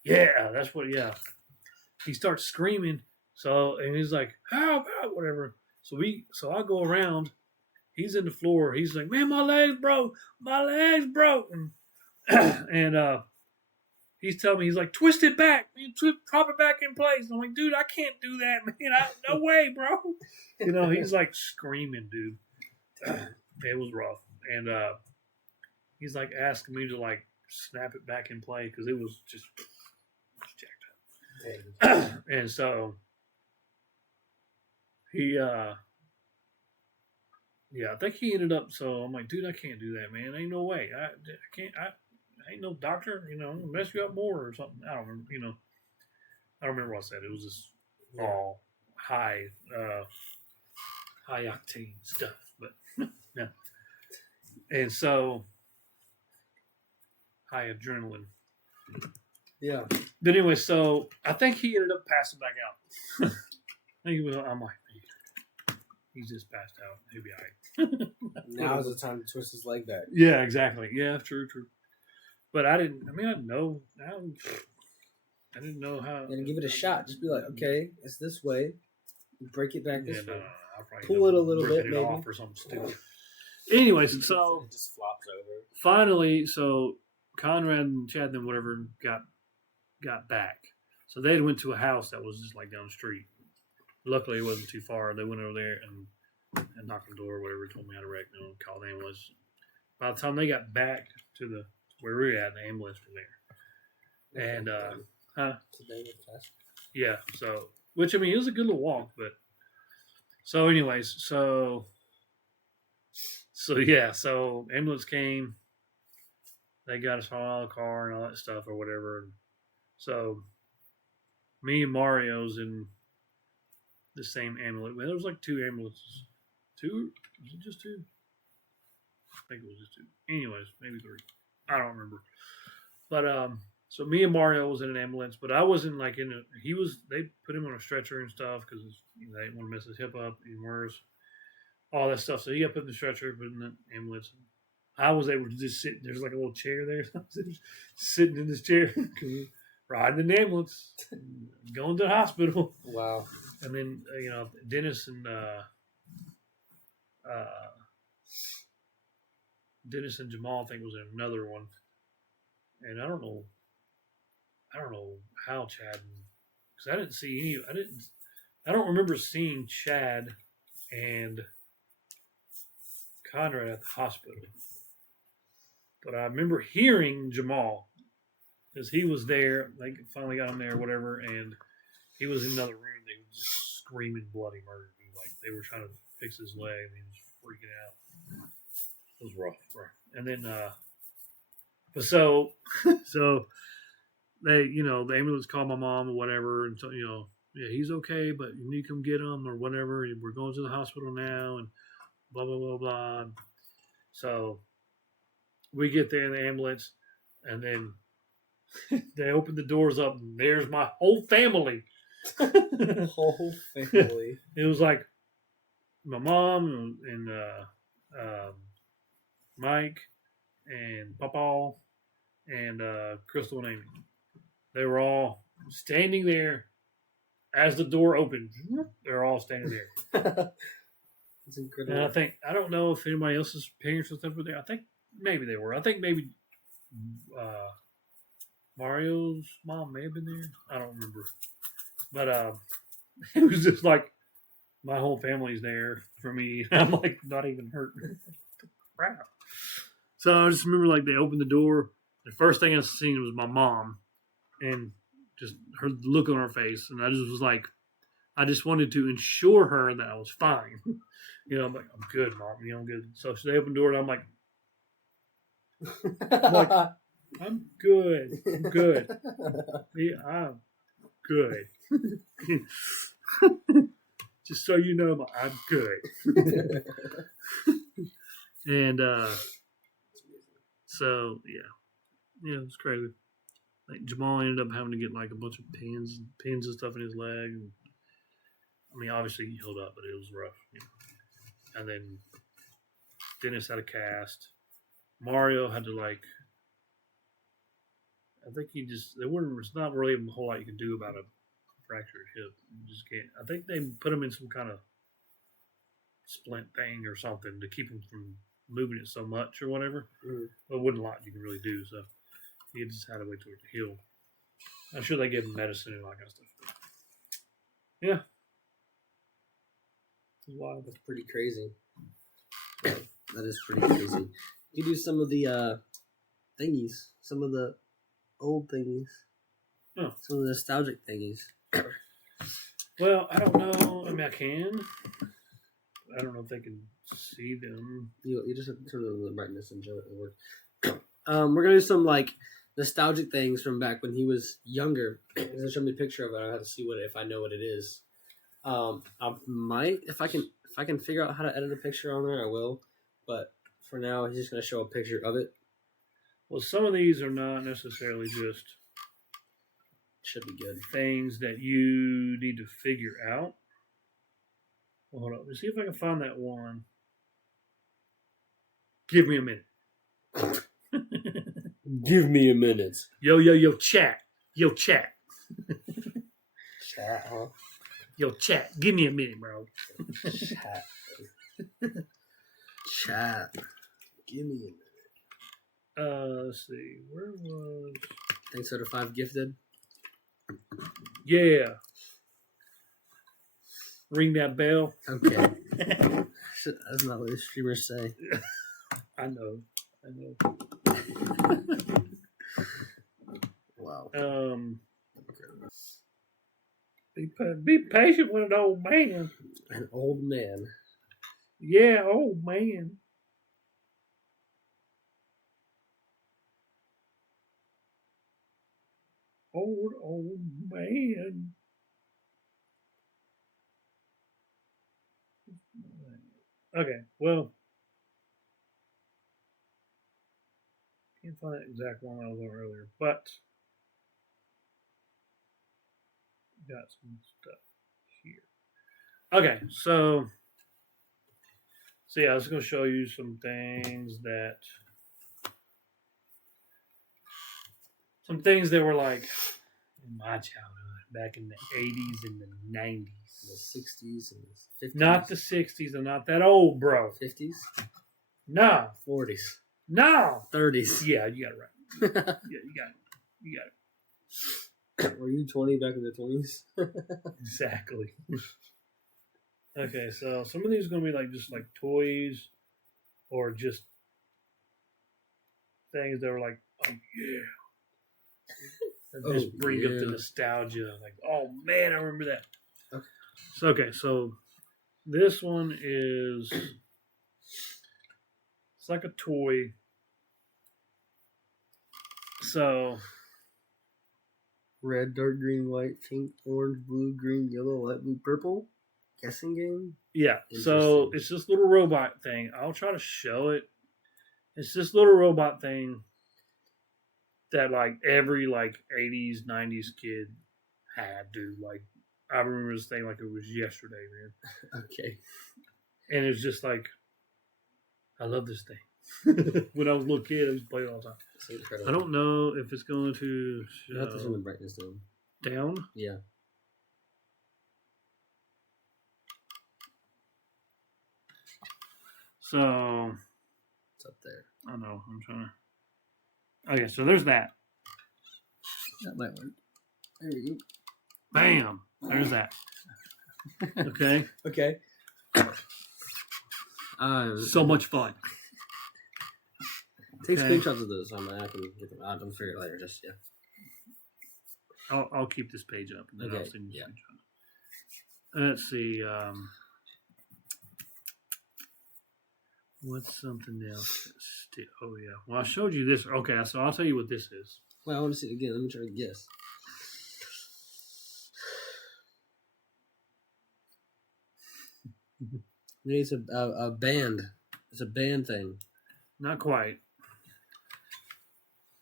Yeah, that's what. Yeah, he starts screaming. So, and he's like, "Help, help," whatever. So I go around. He's in the floor. He's like, "Man, my legs broke. My legs broke." And he's telling me, he's like, "Twist it back, man. Prop it back in place." And I'm like, "Dude, I can't do that, man. No way, bro." He's like screaming, dude. It was rough. And he's like asking me to like snap it back in play because it was just jacked up. And so he, I think he ended up. So I'm like, "Dude, I can't do that, man. Ain't no way. I can't. I ain't no doctor. Mess you up more or something." I don't remember. I don't remember what I said. It was just all high octane stuff, but yeah. And so high adrenaline. Yeah. But anyway, so I think he ended up passing back out. I'm like, he's just passed out. He'll be all right. Now's the time to twist his leg back. Yeah, exactly. Yeah, true. But I didn't know. I didn't know how. And give it a shot. Just be like, "Okay, it's this way. Break it back this way. I'll probably Pull it a little bit, it maybe. off or something stupid." Anyways, so it just flops over. Finally, so Conrad and Chad and whatever got back. So they went to a house that was just like down the street. Luckily, it wasn't too far. They went over there and knocked on the door or whatever, told me how to wreck, call the ambulance. By the time they got back to where we were at, the ambulance was there. And Today was fast. yeah, so which I mean it was a good little walk, but so anyways, so yeah, so ambulance came, they got us out of the car and all that stuff or whatever. And so me and Mario's in the same ambulance. Well, there was like 2 ambulances. 2? Was it just 2? I think it was just 2. Anyways, maybe 3. I don't remember. But so me and Mario was in an ambulance, but I wasn't like in a. He was. They put him on a stretcher and stuff because they didn't want to mess his hip up even worse. All that stuff. So he got put in the stretcher, put in the ambulance. I was able to just sit. There's like a little chair there. So I was just sitting in this chair because riding in the ambulance, going to the hospital. Wow. And then Dennis and Jamal I think was in another one. And I don't know how Chad, because I didn't see any. I don't remember seeing Chad and Conrad at the hospital, but I remember hearing Jamal because he was there. They finally got him there, or whatever, and he was in another room. They were just screaming bloody murder, like they were trying to fix his leg, and he was freaking out. It was rough. And then, but so they, the ambulance called my mom or whatever, and so yeah, he's okay, but you need to come get him or whatever. We're going to the hospital now, and blah blah blah blah. So we get there in the ambulance, and then they open the doors up, and there's my whole family. Whole family. It was like my mom and Mike and Papa and Crystal and Amy. They were all standing there as the door opened. They're all standing there. That's incredible. And I don't know if anybody else's parents or stuff were there. I think maybe they were. I think maybe Mario's mom may have been there. I don't remember. But it was just like my whole family's there for me. I'm like not even hurt. Crap. So I just remember like they opened the door. The first thing I seen was my mom, and just her look on her face, and I just was like, I just wanted to ensure her that I was fine. I'm like, I'm good, Mom. I'm good. So they opened the door, and I'm like, I'm good. I'm good. Yeah, I'm good. Just so you know, I'm good. And so yeah, it's crazy. Like Jamal ended up having to get like a bunch of pins and stuff in his leg. And, I mean, obviously he healed up, but it was rough. And then Dennis had a cast. Mario had to I think it's not really a whole lot you can do about a fractured hip. You just can't. I think they put him in some kind of splint thing or something to keep him from moving it so much or whatever. But it wasn't a lot you can really do. So he just had to wait till it to heal. I'm sure they gave him medicine and all that kind of stuff. Yeah. Wow, that's pretty crazy. That is pretty crazy. You do some of the thingies, some of the old thingies, some of the nostalgic thingies. Well, I don't know. I mean, I can. I don't know if they can see them. You just have to turn on the brightness and show it will work. We're gonna do some nostalgic things from back when he was younger. He's gonna show me a picture of it. I have to see if I know what it is. I might if I can figure out how to edit a picture on there, I will. But for now, he's just gonna show a picture of it. Well, some of these are not necessarily just should be good things that you need to figure out. Well, hold on. Let's see if I can find that one. Give me a minute. Give me a minute. Yo, chat. Yo, chat. Chat, huh? Yo, chat. Give me a minute, bro. Chat. Chat. Give me a minute. Let's see. Where was... Thanks out of 5 gifted. Yeah. Ring that bell. Okay. That's not what the streamers say. I know. Wow. Wow. Be patient with an old man. An old man. Yeah, old man. Old man. Okay, well, can't find the exact one I was on earlier, but got some stuff here. Okay, so yeah, I was going to show you some things that were like in my childhood, back in the 80s and the 90s. The 60s and the 50s. Not the 60s. I'm not that old, bro. 50s? No. 40s. No. 30s. Yeah, you got it right. Yeah, you got it. Were you 20 back in the 20s? Exactly. Okay, so some of these are going to be like just like toys or just things that are like, oh yeah. That just bring up the nostalgia. Like, oh man, I remember that. Okay. So this one is, it's like a toy. So red, dark green, white, pink, orange, blue, green, yellow, light blue, purple. Guessing game? Yeah. So it's this little robot thing. I'll try to show it. It's this little robot thing that like every like 80s, 90s kid had, dude. Like I remember this thing like it was yesterday, man. Okay. And it's just like, I love this thing. When I was a little kid, I used to play it all the time. I don't know if it's going to show. You have to turn the brightness down. Down? Yeah. So it's up there. I know. I'm trying to. Okay, so there's that. That might work. There we go. Bam. There's that. Okay. Okay. So much fun. Take screenshots of those. I can get them. I'll figure it later. Just yeah. I'll keep this page up and then I'll send you screenshots. Let's see. What's something else? Oh yeah. Well, I showed you this. Okay, so I'll tell you what this is. Well, I want to see it again. Let me try to guess. It's a band. It's a band thing. Not quite.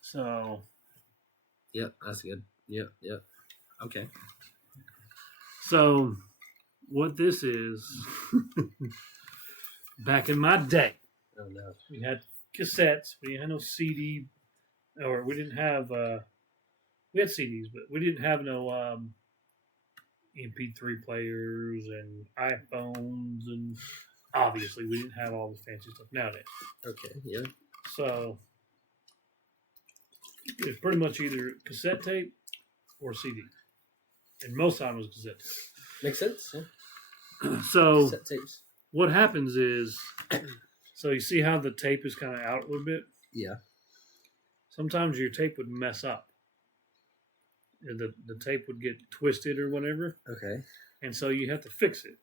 So. Yep, that's good. Yep. Okay. So, what this is, back in my day, oh no, we had cassettes. We had no CD, or we didn't have. We had CDs, but we didn't have no MP3 players and iPhones, and obviously we didn't have all the fancy stuff nowadays. Okay. Yeah. So it's pretty much either cassette tape or CD, and most of the time it was cassette tape. Makes sense. Yeah. So cassette tapes. What happens is, so you see how the tape is kind of out a little bit? Yeah. Sometimes your tape would mess up. The tape would get twisted or whatever. Okay. And so you have to fix it.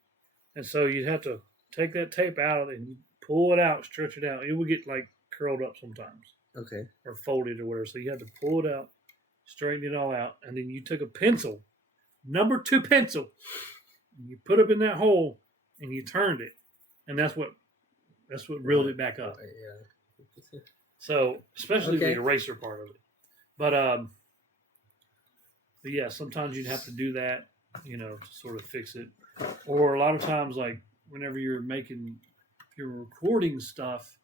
And so you'd have to take that tape out and pull it out, stretch it out. It would get like curled up sometimes. Okay. Or folded or whatever. So you had to pull it out, straighten it all out, and then you took a pencil, number 2 pencil, and you put it in that hole and you turned it. And that's what reeled it back up. Yeah. So especially the eraser part of it. But yeah, sometimes you'd have to do that, to sort of fix it. Or a lot of times, like whenever you're recording stuff,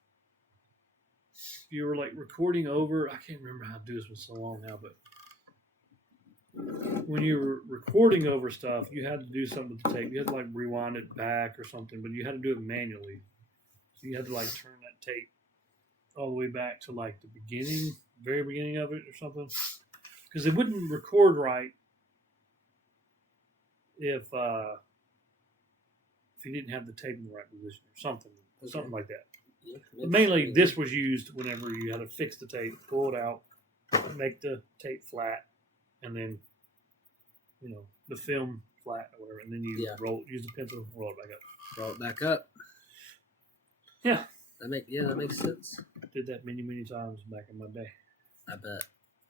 you were like recording over, I can't remember how to do this for so long now, but when you were recording over stuff, you had to do something with the tape. You had to like rewind it back or something, but you had to do it manually. So you had to like turn that tape all the way back to like the very beginning of it or something. Because it wouldn't record right if you didn't have the tape in the right position or something like that. Yeah, but mainly, this was used whenever you had to fix the tape, pull it out, make the tape flat, and then the film flat or whatever, and then you use a pencil, roll it back up. Roll it back up. Yeah. That makes sense. I did that many times back in my day. I bet.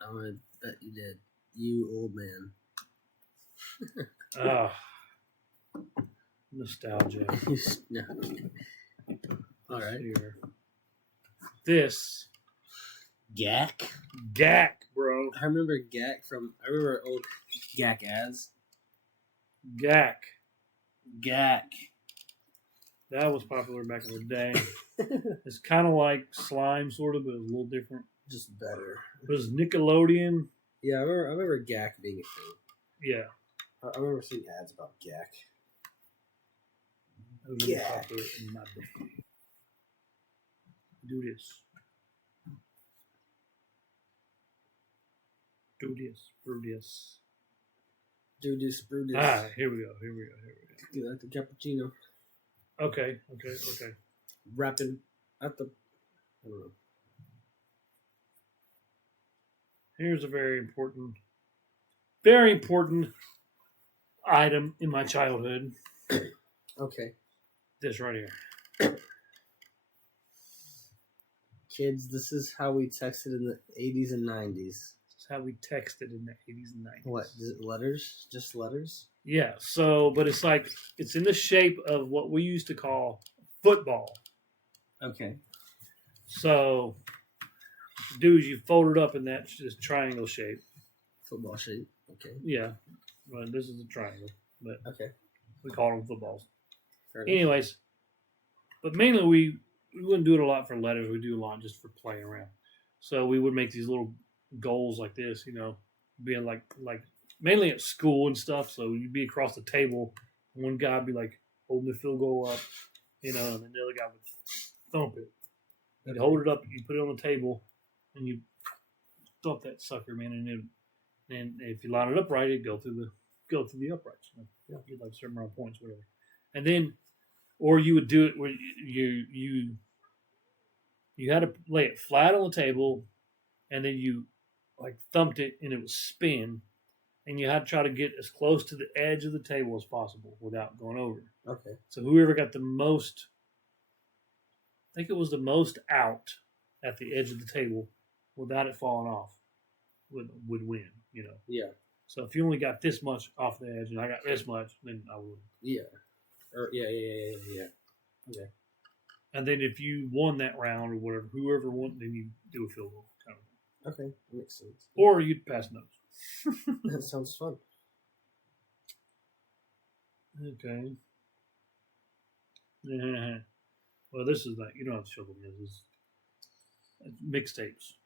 I would bet you did. You old man. Nostalgia. No. All right. Here. This. Gak, bro. I remember old Gak ads. Gak. Gak. That was popular back in the day. It's kind of like slime, sort of, but it was a little different. Just better. It was Nickelodeon. Yeah, I remember Gak being a thing. Yeah. I remember seeing ads about Gak. Gak. In my day. Do this. Do this. Brew this. Do this. Brew this. Ah, here we go. Do like the cappuccino. Okay. Rapping at the. I don't know. Here's a very important item in my childhood. Okay. This right here. Kids, this is how we texted in the 80s and 90s. This is how we texted in the 80s and 90s. What? Letters? Just letters? Yeah. So, but it's like, it's in the shape of what we used to call football. Okay. So, dudes, you fold it up in that just triangle shape. Football shape. Okay. Yeah. Well, this is a triangle, but okay. We call them footballs. Fair enough. Anyways, but mainly we wouldn't do it a lot for letters. We do a lot just for playing around. So we would make these little goals like this, being like mainly at school and stuff. So you'd be across the table. One guy would be like holding the field goal up, and then the other guy would thump it. You'd hold it up, you put it on the table, and you thump that sucker, man. And if you line it up right, it'd go through the uprights. Get like a certain amount of points, whatever. And then, or you would do it where you had to lay it flat on the table, and then you like thumped it, and it would spin, and you had to try to get as close to the edge of the table as possible without going over. Okay. So whoever got the most, I think it was the most out at the edge of the table without it falling off would win, Yeah. So if you only got this much off the edge and I got this much, then I would. Yeah. Yeah. Okay. And then if you won that round or whatever, whoever won, then you do a field goal. Kind of. Okay. That makes sense. Or you'd pass notes. That sounds fun. Okay. Well, this is you don't have to show them this. It's mixtapes.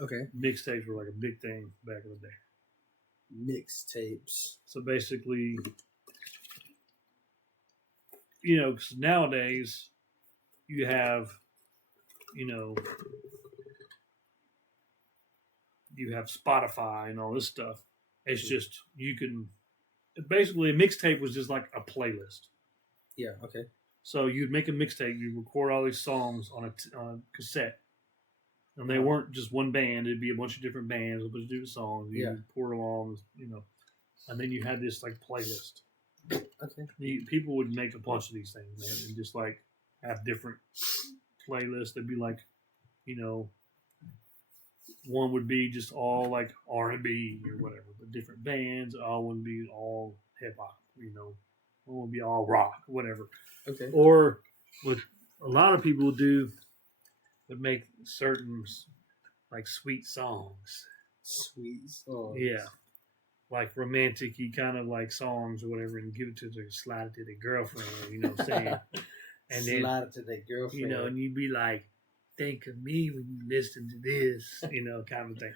Okay. Mixtapes were like a big thing back in the day. Mixtapes. So basically, because nowadays you have, you have Spotify and all this stuff. It's just, basically a mixtape was just like a playlist. Yeah, okay. So you'd make a mixtape, you'd record all these songs on a cassette. And they weren't just one band, it'd be a bunch of different bands, a bunch of different songs. You pour along, and then you had this like playlist. Okay. People would make a bunch of these things, man, and just like have different playlists. They'd be like, one would be just all like R&B or whatever, but different bands. All wouldn't be all hip hop, one would be all rock, whatever. Okay. Or what a lot of people would make certain like sweet songs. Sweet songs. Yeah. Like romantic-y kind of like songs or whatever, and give it to their slide it to their girlfriend, you know what I'm saying? And then slide it to their girlfriend. and you'd be like, think of me when you listen to this, kind of thing.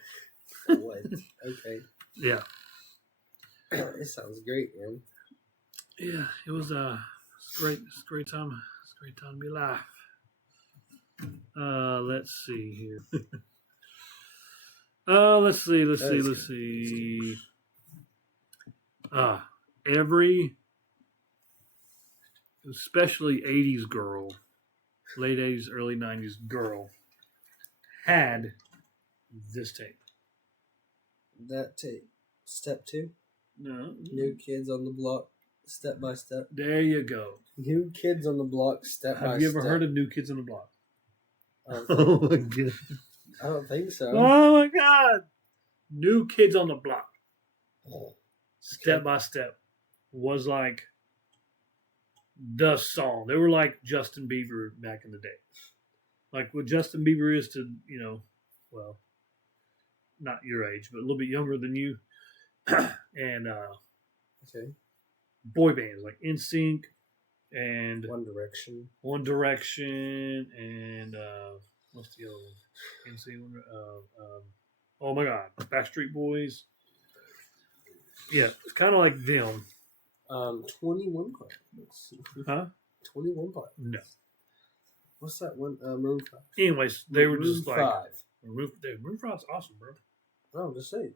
What? Okay. Yeah. It sounds great, man. Yeah, it was great. It's a great time. It's a great time to be alive. Let's see here. Let's see. Every, especially 80s girl, late 80s, early 90s girl, had this tape. That take step 2. No. New Kids on the Block, Step by Step. There you go. New Kids on the Block, Step by Step. Have you ever heard of New Kids on the Block? Oh my god! I don't think so. Oh my god! New Kids on the Block, Step by Step, was like the song. They were like Justin Bieber back in the day. Like what Justin Bieber is to, well, not your age, but a little bit younger than you. And Okay. boy bands like NSYNC and One Direction, and what's the other one? NSYNC. Oh my God, Backstreet Boys. Yeah, it's kind of like them. 21 Pilots. Huh? 21 Pilots. No. What's that one? Maroon 5. Anyways, they were just like 5. Maroon 5's awesome, bro. Oh, just saying.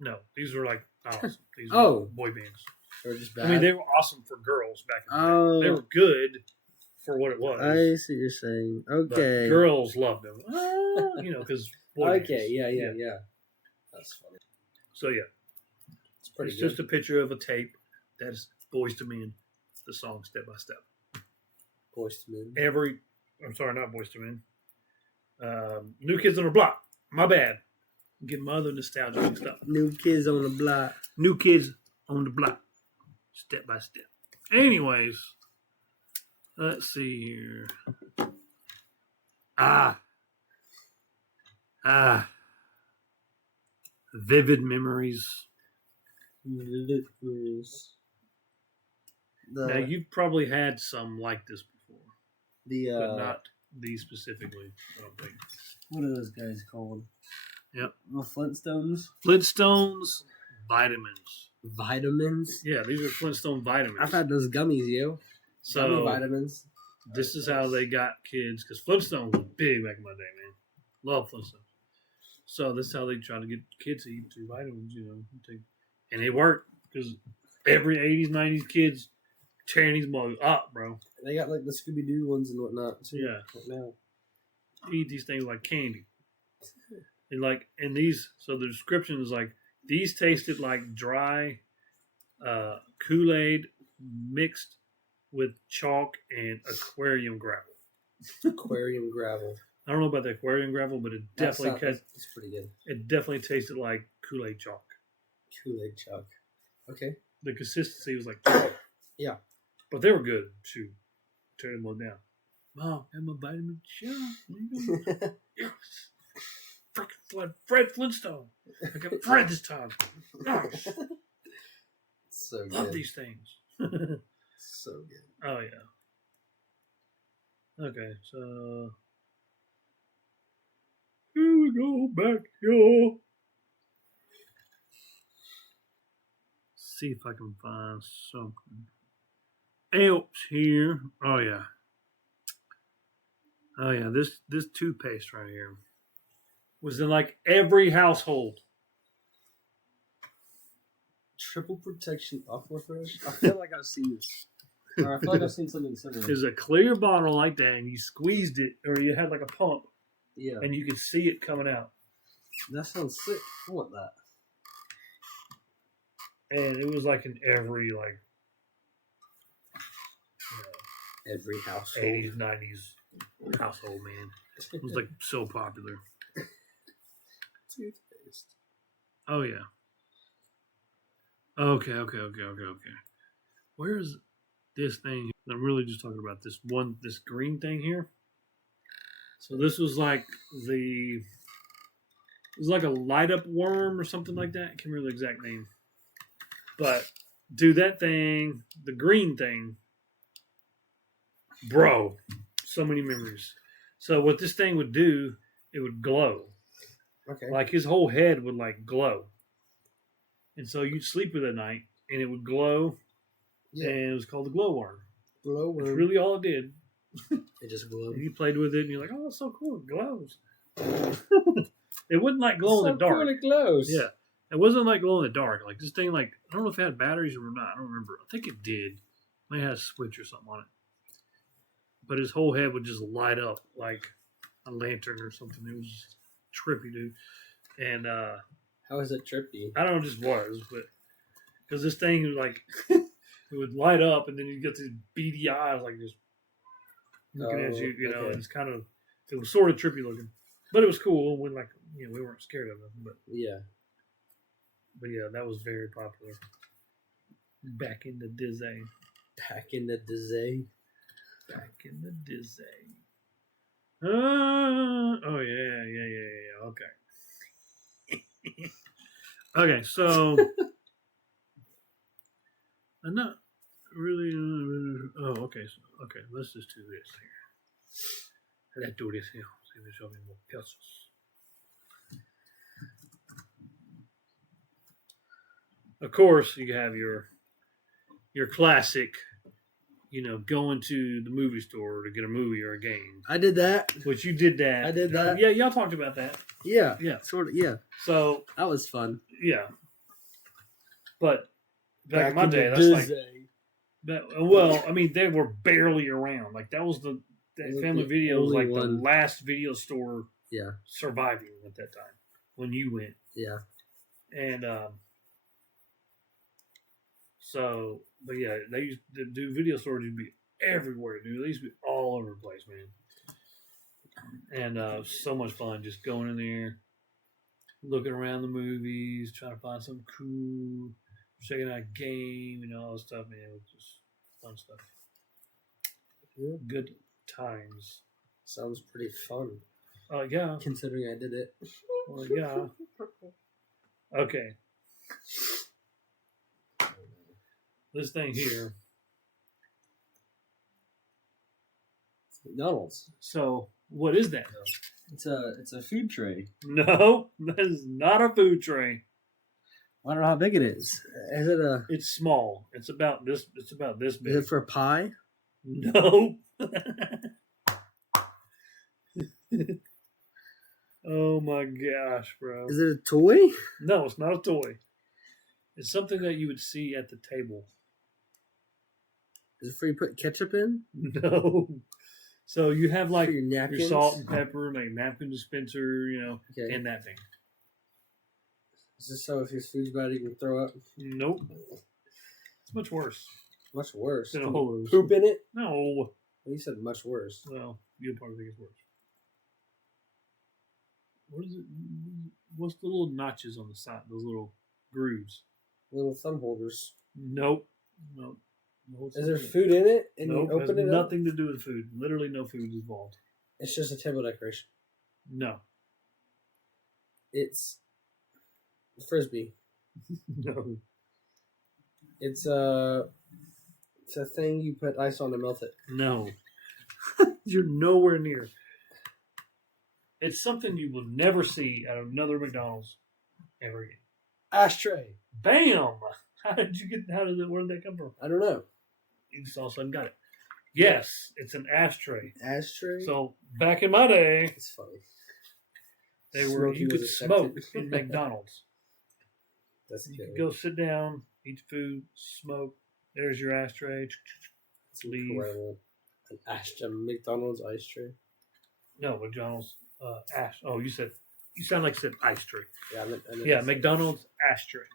No, these were like not awesome. These Oh. were boy bands. Or just bad. I mean, they were awesome for girls back in the Oh. day. They were good for what it was. I see what you're saying. But Okay. girls loved them. Because boy bands. Okay, yeah. That's funny. So yeah, It's pretty it's good. just a picture of a tape that's Boys to Men, the song Step by Step. Boys to Men. I'm sorry, not Boys to Men. New Kids on the Block. My bad. Get my other nostalgia mixed up. New Kids on the Block. New Kids on the Block, Step by Step. Anyways, let's see here. Vivid memories. Now you've probably had some like this before, but not these specifically. I don't think. What are those guys called? Yep. The Flintstones. Flintstones vitamins. Vitamins. Yeah, these are Flintstone vitamins. I've had those gummies, yo. So Gummy vitamins. this is how they got kids, because Flintstones was big back in my day, man. Love Flintstones. So this is how they try to get kids to eat 2 vitamins, and it worked because every 80s, 90s kids tearing these mugs up, bro. They got like the Scooby Doo ones and whatnot too. Yeah. Right now. Eat these things like candy. And these, so the description is like, these tasted like dry Kool-Aid mixed with chalk and aquarium gravel. Aquarium gravel. I don't know about the aquarium gravel, but it definitely It's pretty good. it definitely tasted like Kool-Aid chalk. Kool-Aid chalk. Okay. The consistency was like chalk. Yeah. But they were good. Shoot. Turn them all down. Mom, have my vitamin shot. Yes. Freaking Fred Flintstone. I got Fred this time. Gosh. So good. Love these things. So good. Oh, yeah. Okay, so here we go back here. See if I can find something else here. Oh yeah. Oh yeah, this toothpaste right here was in like every household. Triple protection aqua fresh. I feel like I've seen this. Or I feel like I've seen something similar. There's a clear bottle like that, and you squeezed it, or you had like a pump, Yeah. and you could see it coming out. That sounds sick. I want that. And it was like in every Every household. 80s, 90s household, man. It was like so popular. Toothpaste. Oh yeah. Okay. Where's this thing? I'm really just talking about this green thing here. So this was like it was like a light up worm or something like that. I can't remember the exact name. But dude, that thing, the green thing, bro, so many memories. So what this thing would do, it would glow. Okay. Like his whole head would like glow. And so you'd sleep with it at night and it would glow. Yeah. And it was called the glowworm. Glowworm. That's really all it did. It just glowed. And you played with it and you're like, oh, that's so cool. It glows. It wouldn't like glow in the dark. Cool, it glows. Yeah. It wasn't like glow in the dark. Like this thing, like, I don't know if it had batteries or not. I don't remember. I think it did. It might have a switch or something on it. But his whole head would just light up like a lantern or something. It was just trippy, dude. And How is it trippy? I don't know, it just was, but because this thing was like it would light up, and then you get these beady eyes like just looking at you. You know, okay. and it's kind of it was sort of trippy looking, but it was cool when like we weren't scared of it. But yeah, that was very popular back in the dzay. Back in the dzay. Back in the dzay. Oh yeah. Okay. Okay, so I'm not really. Oh, okay. Okay, let's just do this here. Let's do this here. See if they show me more pencils. Of course, you have your classic. Going to the movie store to get a movie or a game. I did that. Which you did that. I did that. Yeah, y'all talked about that. Yeah. Yeah. Sort of. Yeah. So that was fun. Yeah. But back in my day, that's like. Well, I mean, they were barely around. Like that was that Family Video was like the last video store. Yeah. Surviving at that time when you went. Yeah. And so, but yeah, they used to do video stores. You'd be everywhere, dude. They used to be all over the place, man. And so much fun just going in there, looking around the movies, trying to find something cool, checking out a game, all this stuff, man. It was just fun stuff. Yeah. Good times. Sounds pretty fun. Oh, yeah. Considering I did it. Well, yeah. Okay. This thing here. It's McDonald's. So, what is that? It's a food tray. No, that is not a food tray. I don't know how big it is. Is it a? It's small. It's about this. It's about this big. Is it for a pie? No. Oh my gosh, bro! Is it a toy? No, it's not a toy. It's something that you would see at the table. Is it for you put ketchup in? No. So you have like your salt and pepper, like napkin dispenser, okay. and that thing. Is this so if your food's bad you can throw up? Nope. It's much worse. Much worse. Than a hose. Poop in it? No. Well, you said much worse. Well, you'd probably think it's worse. What is it? What's the little notches on the side? Those little grooves. Little thumb holders. Nope. Nope. Is there food in it? And nope, you open it up? Nothing to do with food. Literally no food involved. It's just a table decoration. No. It's Frisbee. No. It's a thing you put ice on to melt it. No. You're nowhere near. It's something you will never see at another McDonald's ever again. Ashtray. Bam! Where did that come from? I don't know. You just all of a sudden got it. Yes, it's an ashtray. Ashtray? So back in my day, it's funny. You could smoke in McDonald's. That's you could go sit down, eat food, smoke. There's your ashtray. It's incredible. An ashtray, McDonald's ice tray. No, McDonald's ash. Oh, you sound like you said ice tray. Yeah, yeah, McDonald's ashtray.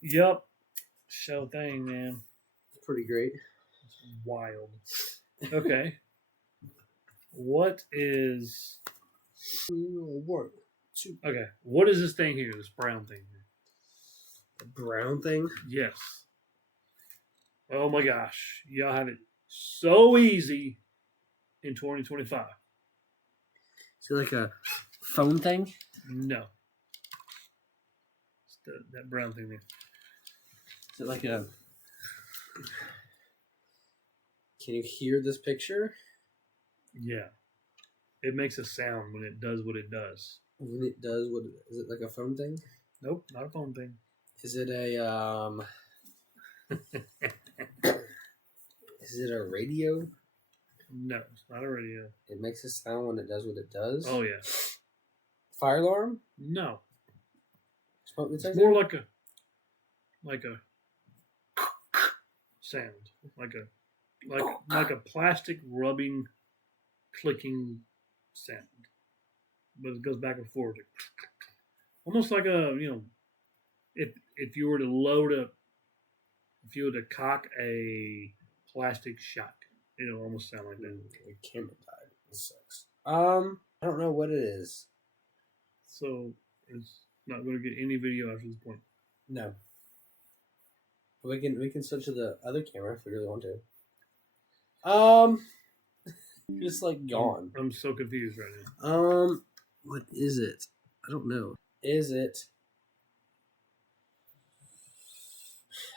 Yup. Show thing, man. It's pretty great. It's wild. Okay. What is... Okay. What is this thing here? This brown thing here? The brown thing? Yes. Oh my gosh. Y'all have it so easy in 2025. Is it like a phone thing? No. It's that brown thing there. Is it like a... Can you hear this picture? Yeah. It makes a sound when it does what it does. When it does what... Is it like a phone thing? Nope, not a phone thing. Is it a... Is it a radio? No, it's not a radio. It makes a sound when it does what it does? Oh, yeah. Fire alarm? No. Smoke detector? It's more like a sound. Like a plastic rubbing, clicking sound. But it goes back and forth. almost like a, if you were to cock a plastic shot, it'll almost sound like that. The camera died. This sucks. I don't know what it is. So it's not going to get any video after this point. No. We can switch to the other camera if we really want to. Just like gone. I'm so confused right now. What is it? I don't know. Is it?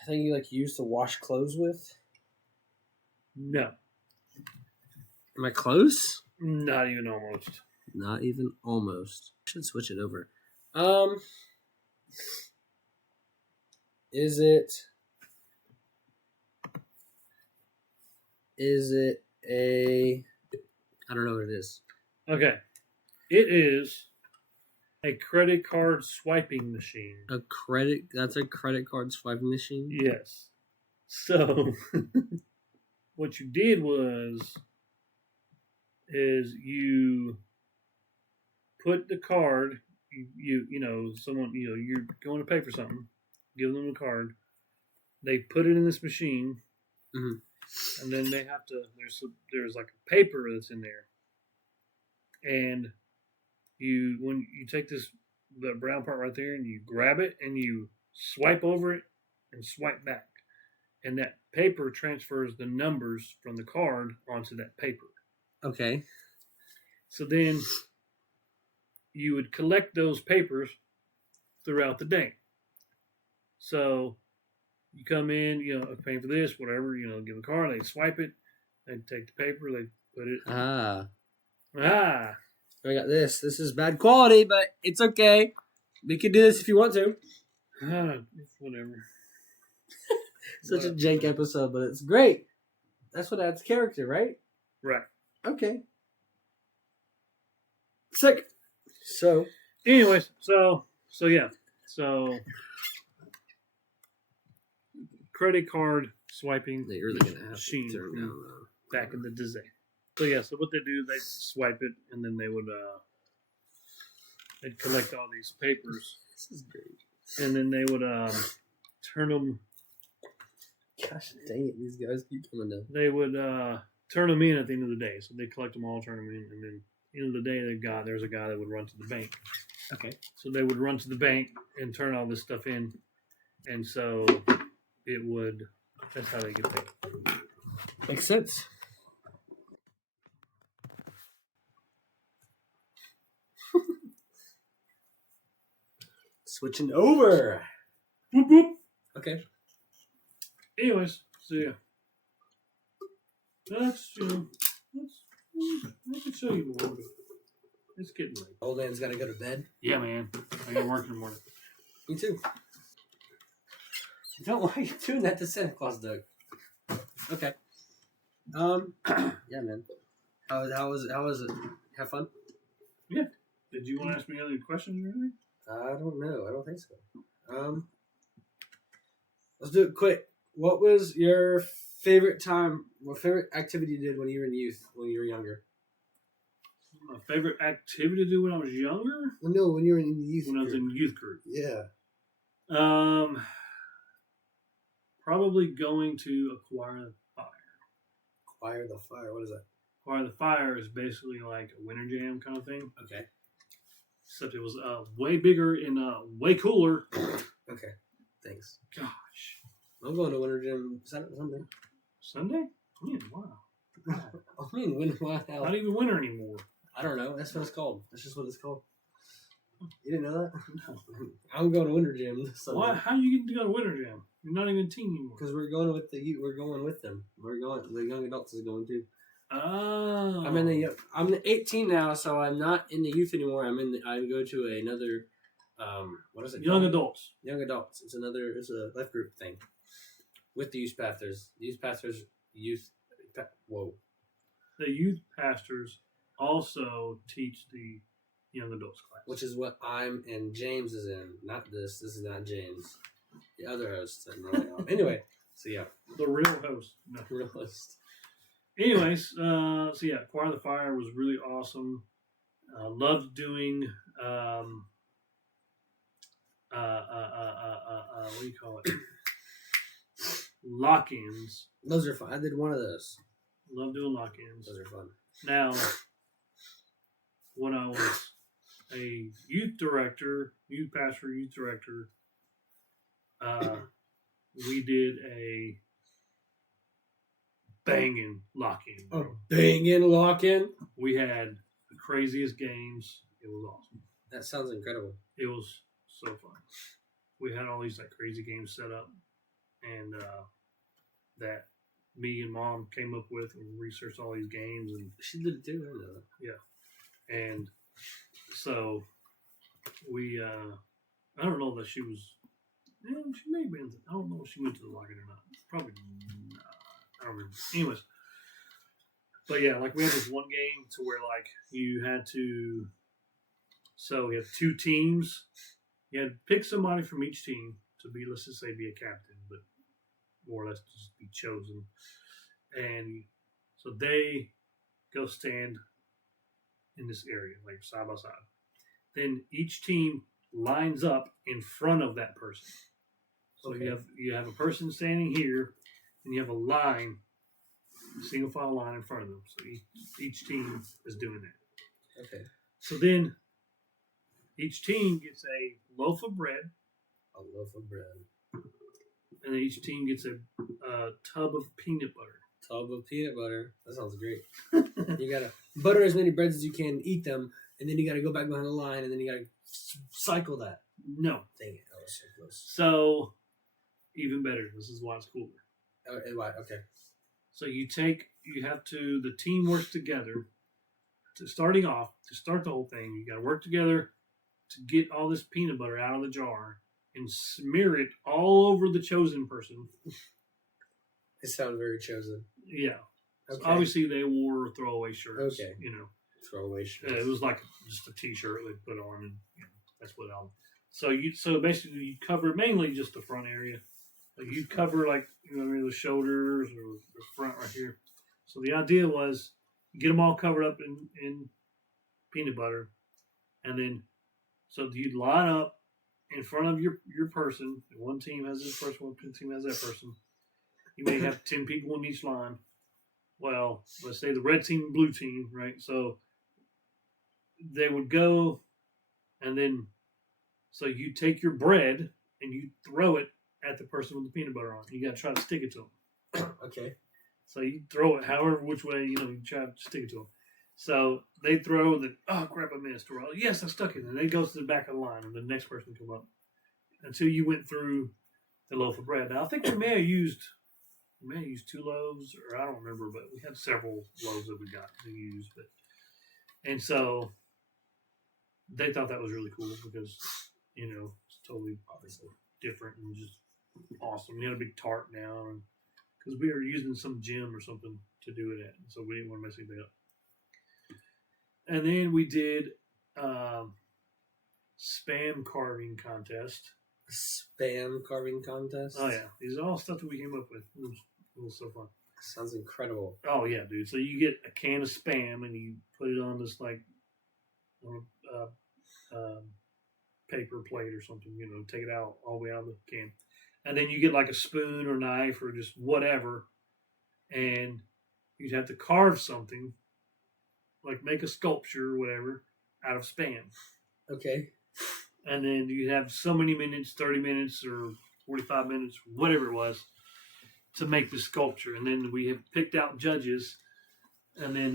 I think you like use to wash clothes with. No. Am I close? Not even almost. Not even almost. I should switch it over. Is it a? I don't know what it is. Okay. It is a credit card swiping machine. That's a credit card swiping machine? Yes. So what you did is you put the card, you're going to pay for something, give them a card, they put it in this machine, mm-hmm. and then they have to, there's like a paper that's in there, and when you take the brown part right there and you grab it and you swipe over it and swipe back, and that paper transfers the numbers from the card onto that paper. Okay. So then you would collect those papers throughout the day. So you come in, paying for this, whatever, give a card, they swipe it, they take the paper, they put it. I got this. This is bad quality, but it's okay. We can do this if you want to. Whatever. Such a jank episode, but it's great. That's what adds character, right? Right. Okay. Sick. So, anyways, so yeah. So, credit card swiping they're really going to have machine to turn down back in the dzay. So yeah, so what they do, they swipe it, and then they would they'd collect all these papers. This is great. And then they would turn them. Gosh dang it, these guys keep coming down. They would turn them in at the end of the day. So they collect them all, turn them in, and then at the end of the day, there's a guy that would run to the bank. Okay. So they would run to the bank and turn all this stuff in, and so that's how they get paid. Makes sense. Switching over. Boop, boop. Okay. Anyways, so yeah. I can show you more, but it's getting late. Old man's got to go to bed. Yeah, man. I got work in the morning. Me too. Why are you doing that to Santa Claus, Doug? Okay. Yeah, man. How was it? Have fun? Yeah. Did you want to ask me any questions or anything? I don't know. I don't think so. Let's do it quick. What was your favorite time? What favorite activity you did when you were in youth? When you were younger? My favorite activity to do when I was younger? Well, no, when you were in youth. When I was in youth group. Yeah. Probably going to Acquire the Fire. Acquire the Fire. What is that? Acquire the Fire is basically like a winter jam kind of thing. Okay. Except it was way bigger and way cooler. Okay. Thanks. Gosh. I'm going to winter jam Sunday. Sunday? Man, wow. I mean, Not even winter anymore. I don't know. That's what it's called. That's just what it's called. You didn't know that? No. I'm going to winter jam this Sunday. Why? How are you getting to go to winter jam? You're not even a teen anymore. Because we're going with We're going with them. We're going. The young adults is going too. Oh. I'm 18 now, so I'm not in the youth anymore. I go to another. What is it? Young called? adults. Young adults. It's a life group thing. With the youth pastors. The youth pastors. Whoa. The youth pastors also teach the young adults class. Which is what I'm and James is in. Not this. This is not James. The other host. Anyway, so yeah. The real host. No. The real host. Anyways, so yeah, Acquire the Fire was really awesome. Loved doing what do you call it? Lock-ins. Those are fun. I did one of those. Love doing lock-ins. Those are fun. Now, when I was a youth director, we did a banging lock-in. A banging lock-in? We had the craziest games. It was awesome. That sounds incredible. It was so fun. We had all these like crazy games set up, and that me and Mom came up with and researched all these games, and she did it too. I know that. Yeah, and so we I don't know that she was. Yeah, she may have been. I don't know if she went to the lock-in or not. Probably not. I don't remember. Anyways, but yeah, like we had this one game to where like you had to. So we had 2 teams. You had to pick somebody from each team to be, let's just say, be a captain, but more or less just be chosen. And so they go stand in this area, like side by side. Then each team lines up in front of that person. So okay. you have a person standing here, and you have a line, a single file line in front of them. So each team is doing that. Okay. So then each team gets a loaf of bread. A loaf of bread. And then each team gets a tub of peanut butter. Tub of peanut butter. That sounds great. You gotta butter as many breads as you can, eat them, and then you gotta go back behind the line, and then you gotta cycle that. No. Dang it, that was so close. So, even better. This is why it's cooler. Okay. So the team works together to start the whole thing. You gotta work together to get all this peanut butter out of the jar and smear it all over the chosen person. It sounds very chosen. Yeah. Okay. So obviously they wore throwaway shirts. Okay. Throwaway shirts. It was like just a t-shirt they put on, and that's what I'll. So basically you cover mainly just the front area. Like you cover the shoulders or the front right here. So the idea was you get them all covered up in peanut butter, and then so you'd line up in front of your person. One team has this person, one team has that person. You may have 10 people in each line. Well, let's say the red team and blue team, right? So they would go, and then so you take your bread and you throw it at the person with the peanut butter on. You got to try to stick it to them. Okay. So you throw it however which way, you try to stick it to them. So they throw the, oh crap, I missed. Or, yes, I stuck it. And they go to the back of the line, and the next person come up until you went through the loaf of bread. Now I think we may have used 2 loaves, or I don't remember, but we had several loaves that we got to use. And so they thought that was really cool because it's totally obviously different and just awesome. We had a big tart now, because we were using some gym or something to do it at, so we didn't want to mess anything up. And then we did spam carving contest. Spam carving contest? Oh yeah, these are all stuff that we came up with. It was so fun. Sounds incredible. Oh yeah, dude. So you get a can of spam and you put it on this paper plate or something. Take it out all the way out of the can, and then you get like a spoon or knife or just whatever, and you'd have to carve something, like make a sculpture or whatever out of spam. Okay. And then you have so many minutes, 30 minutes or 45 minutes, whatever it was, to make the sculpture. And then we have picked out judges. And then,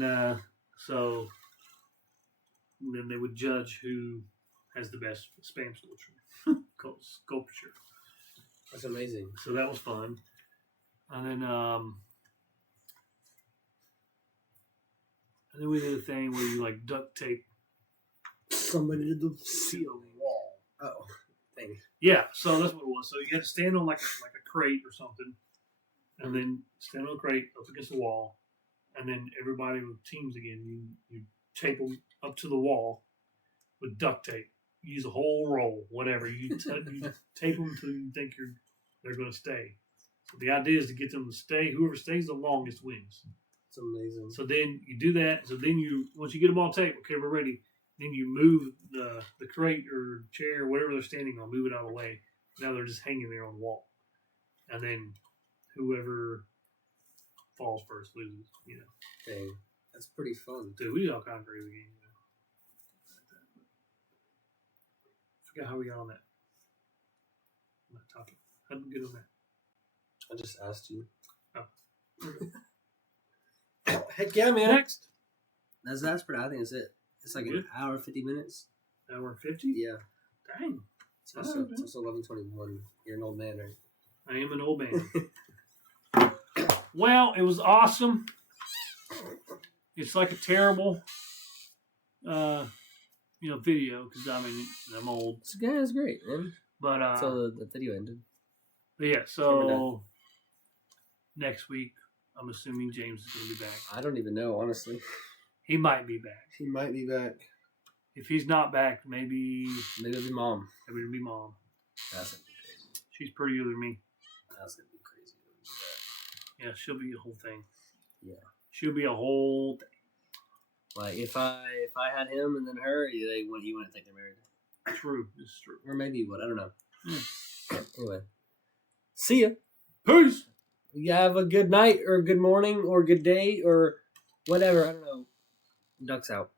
then they would judge who has the best spam sculpture. That's amazing. So that was fun. And then we did a thing where you duct tape. Somebody did the seal wall. Oh, dang. Yeah, so that's what it was. So you had to stand on like a crate or something, and then stand on a crate up against the wall, and then everybody with teams again, you tape them up to the wall with duct tape. You use a whole roll, whatever. You tape them until you think they're going to stay. So the idea is to get them to stay. Whoever stays the longest wins. It's amazing. So then you do that. So then once you get them all taped, okay, we're ready. Then you move the crate or chair, whatever they're standing on, move it out of the way. Now they're just hanging there on the wall. And then whoever falls first loses, Dang. That's pretty fun. Dude, we do all kinds of crazy games. Forgot how we got on that. Topic. How did we get on that? I just asked you. Oh. Heck yeah, man. Next. That's pretty. I think that's it. It's like an hour 50 minutes. Hour 50? Yeah. Dang. It's also 11:21. You're an old man, right? I am an old man. Well, it was awesome. It's like a terrible, video because I'm old. It's great, man. But so the video ended. But yeah, so next week I'm assuming James is going to be back. I don't even know, honestly. He might be back. He might be back. If he's not back, maybe it'll be Mom. Maybe it'll be Mom. That's gonna be crazy. She's prettier than me. That's gonna be crazy. Yeah, she'll be a whole thing. Yeah, she'll be a whole thing. Like if I had him and then her, you wouldn't think they're married. True, it's true. Or maybe you would. I don't know. Yeah. Anyway, see ya. Peace. You have a good night or good morning or good day or whatever. I don't know. Ducks out.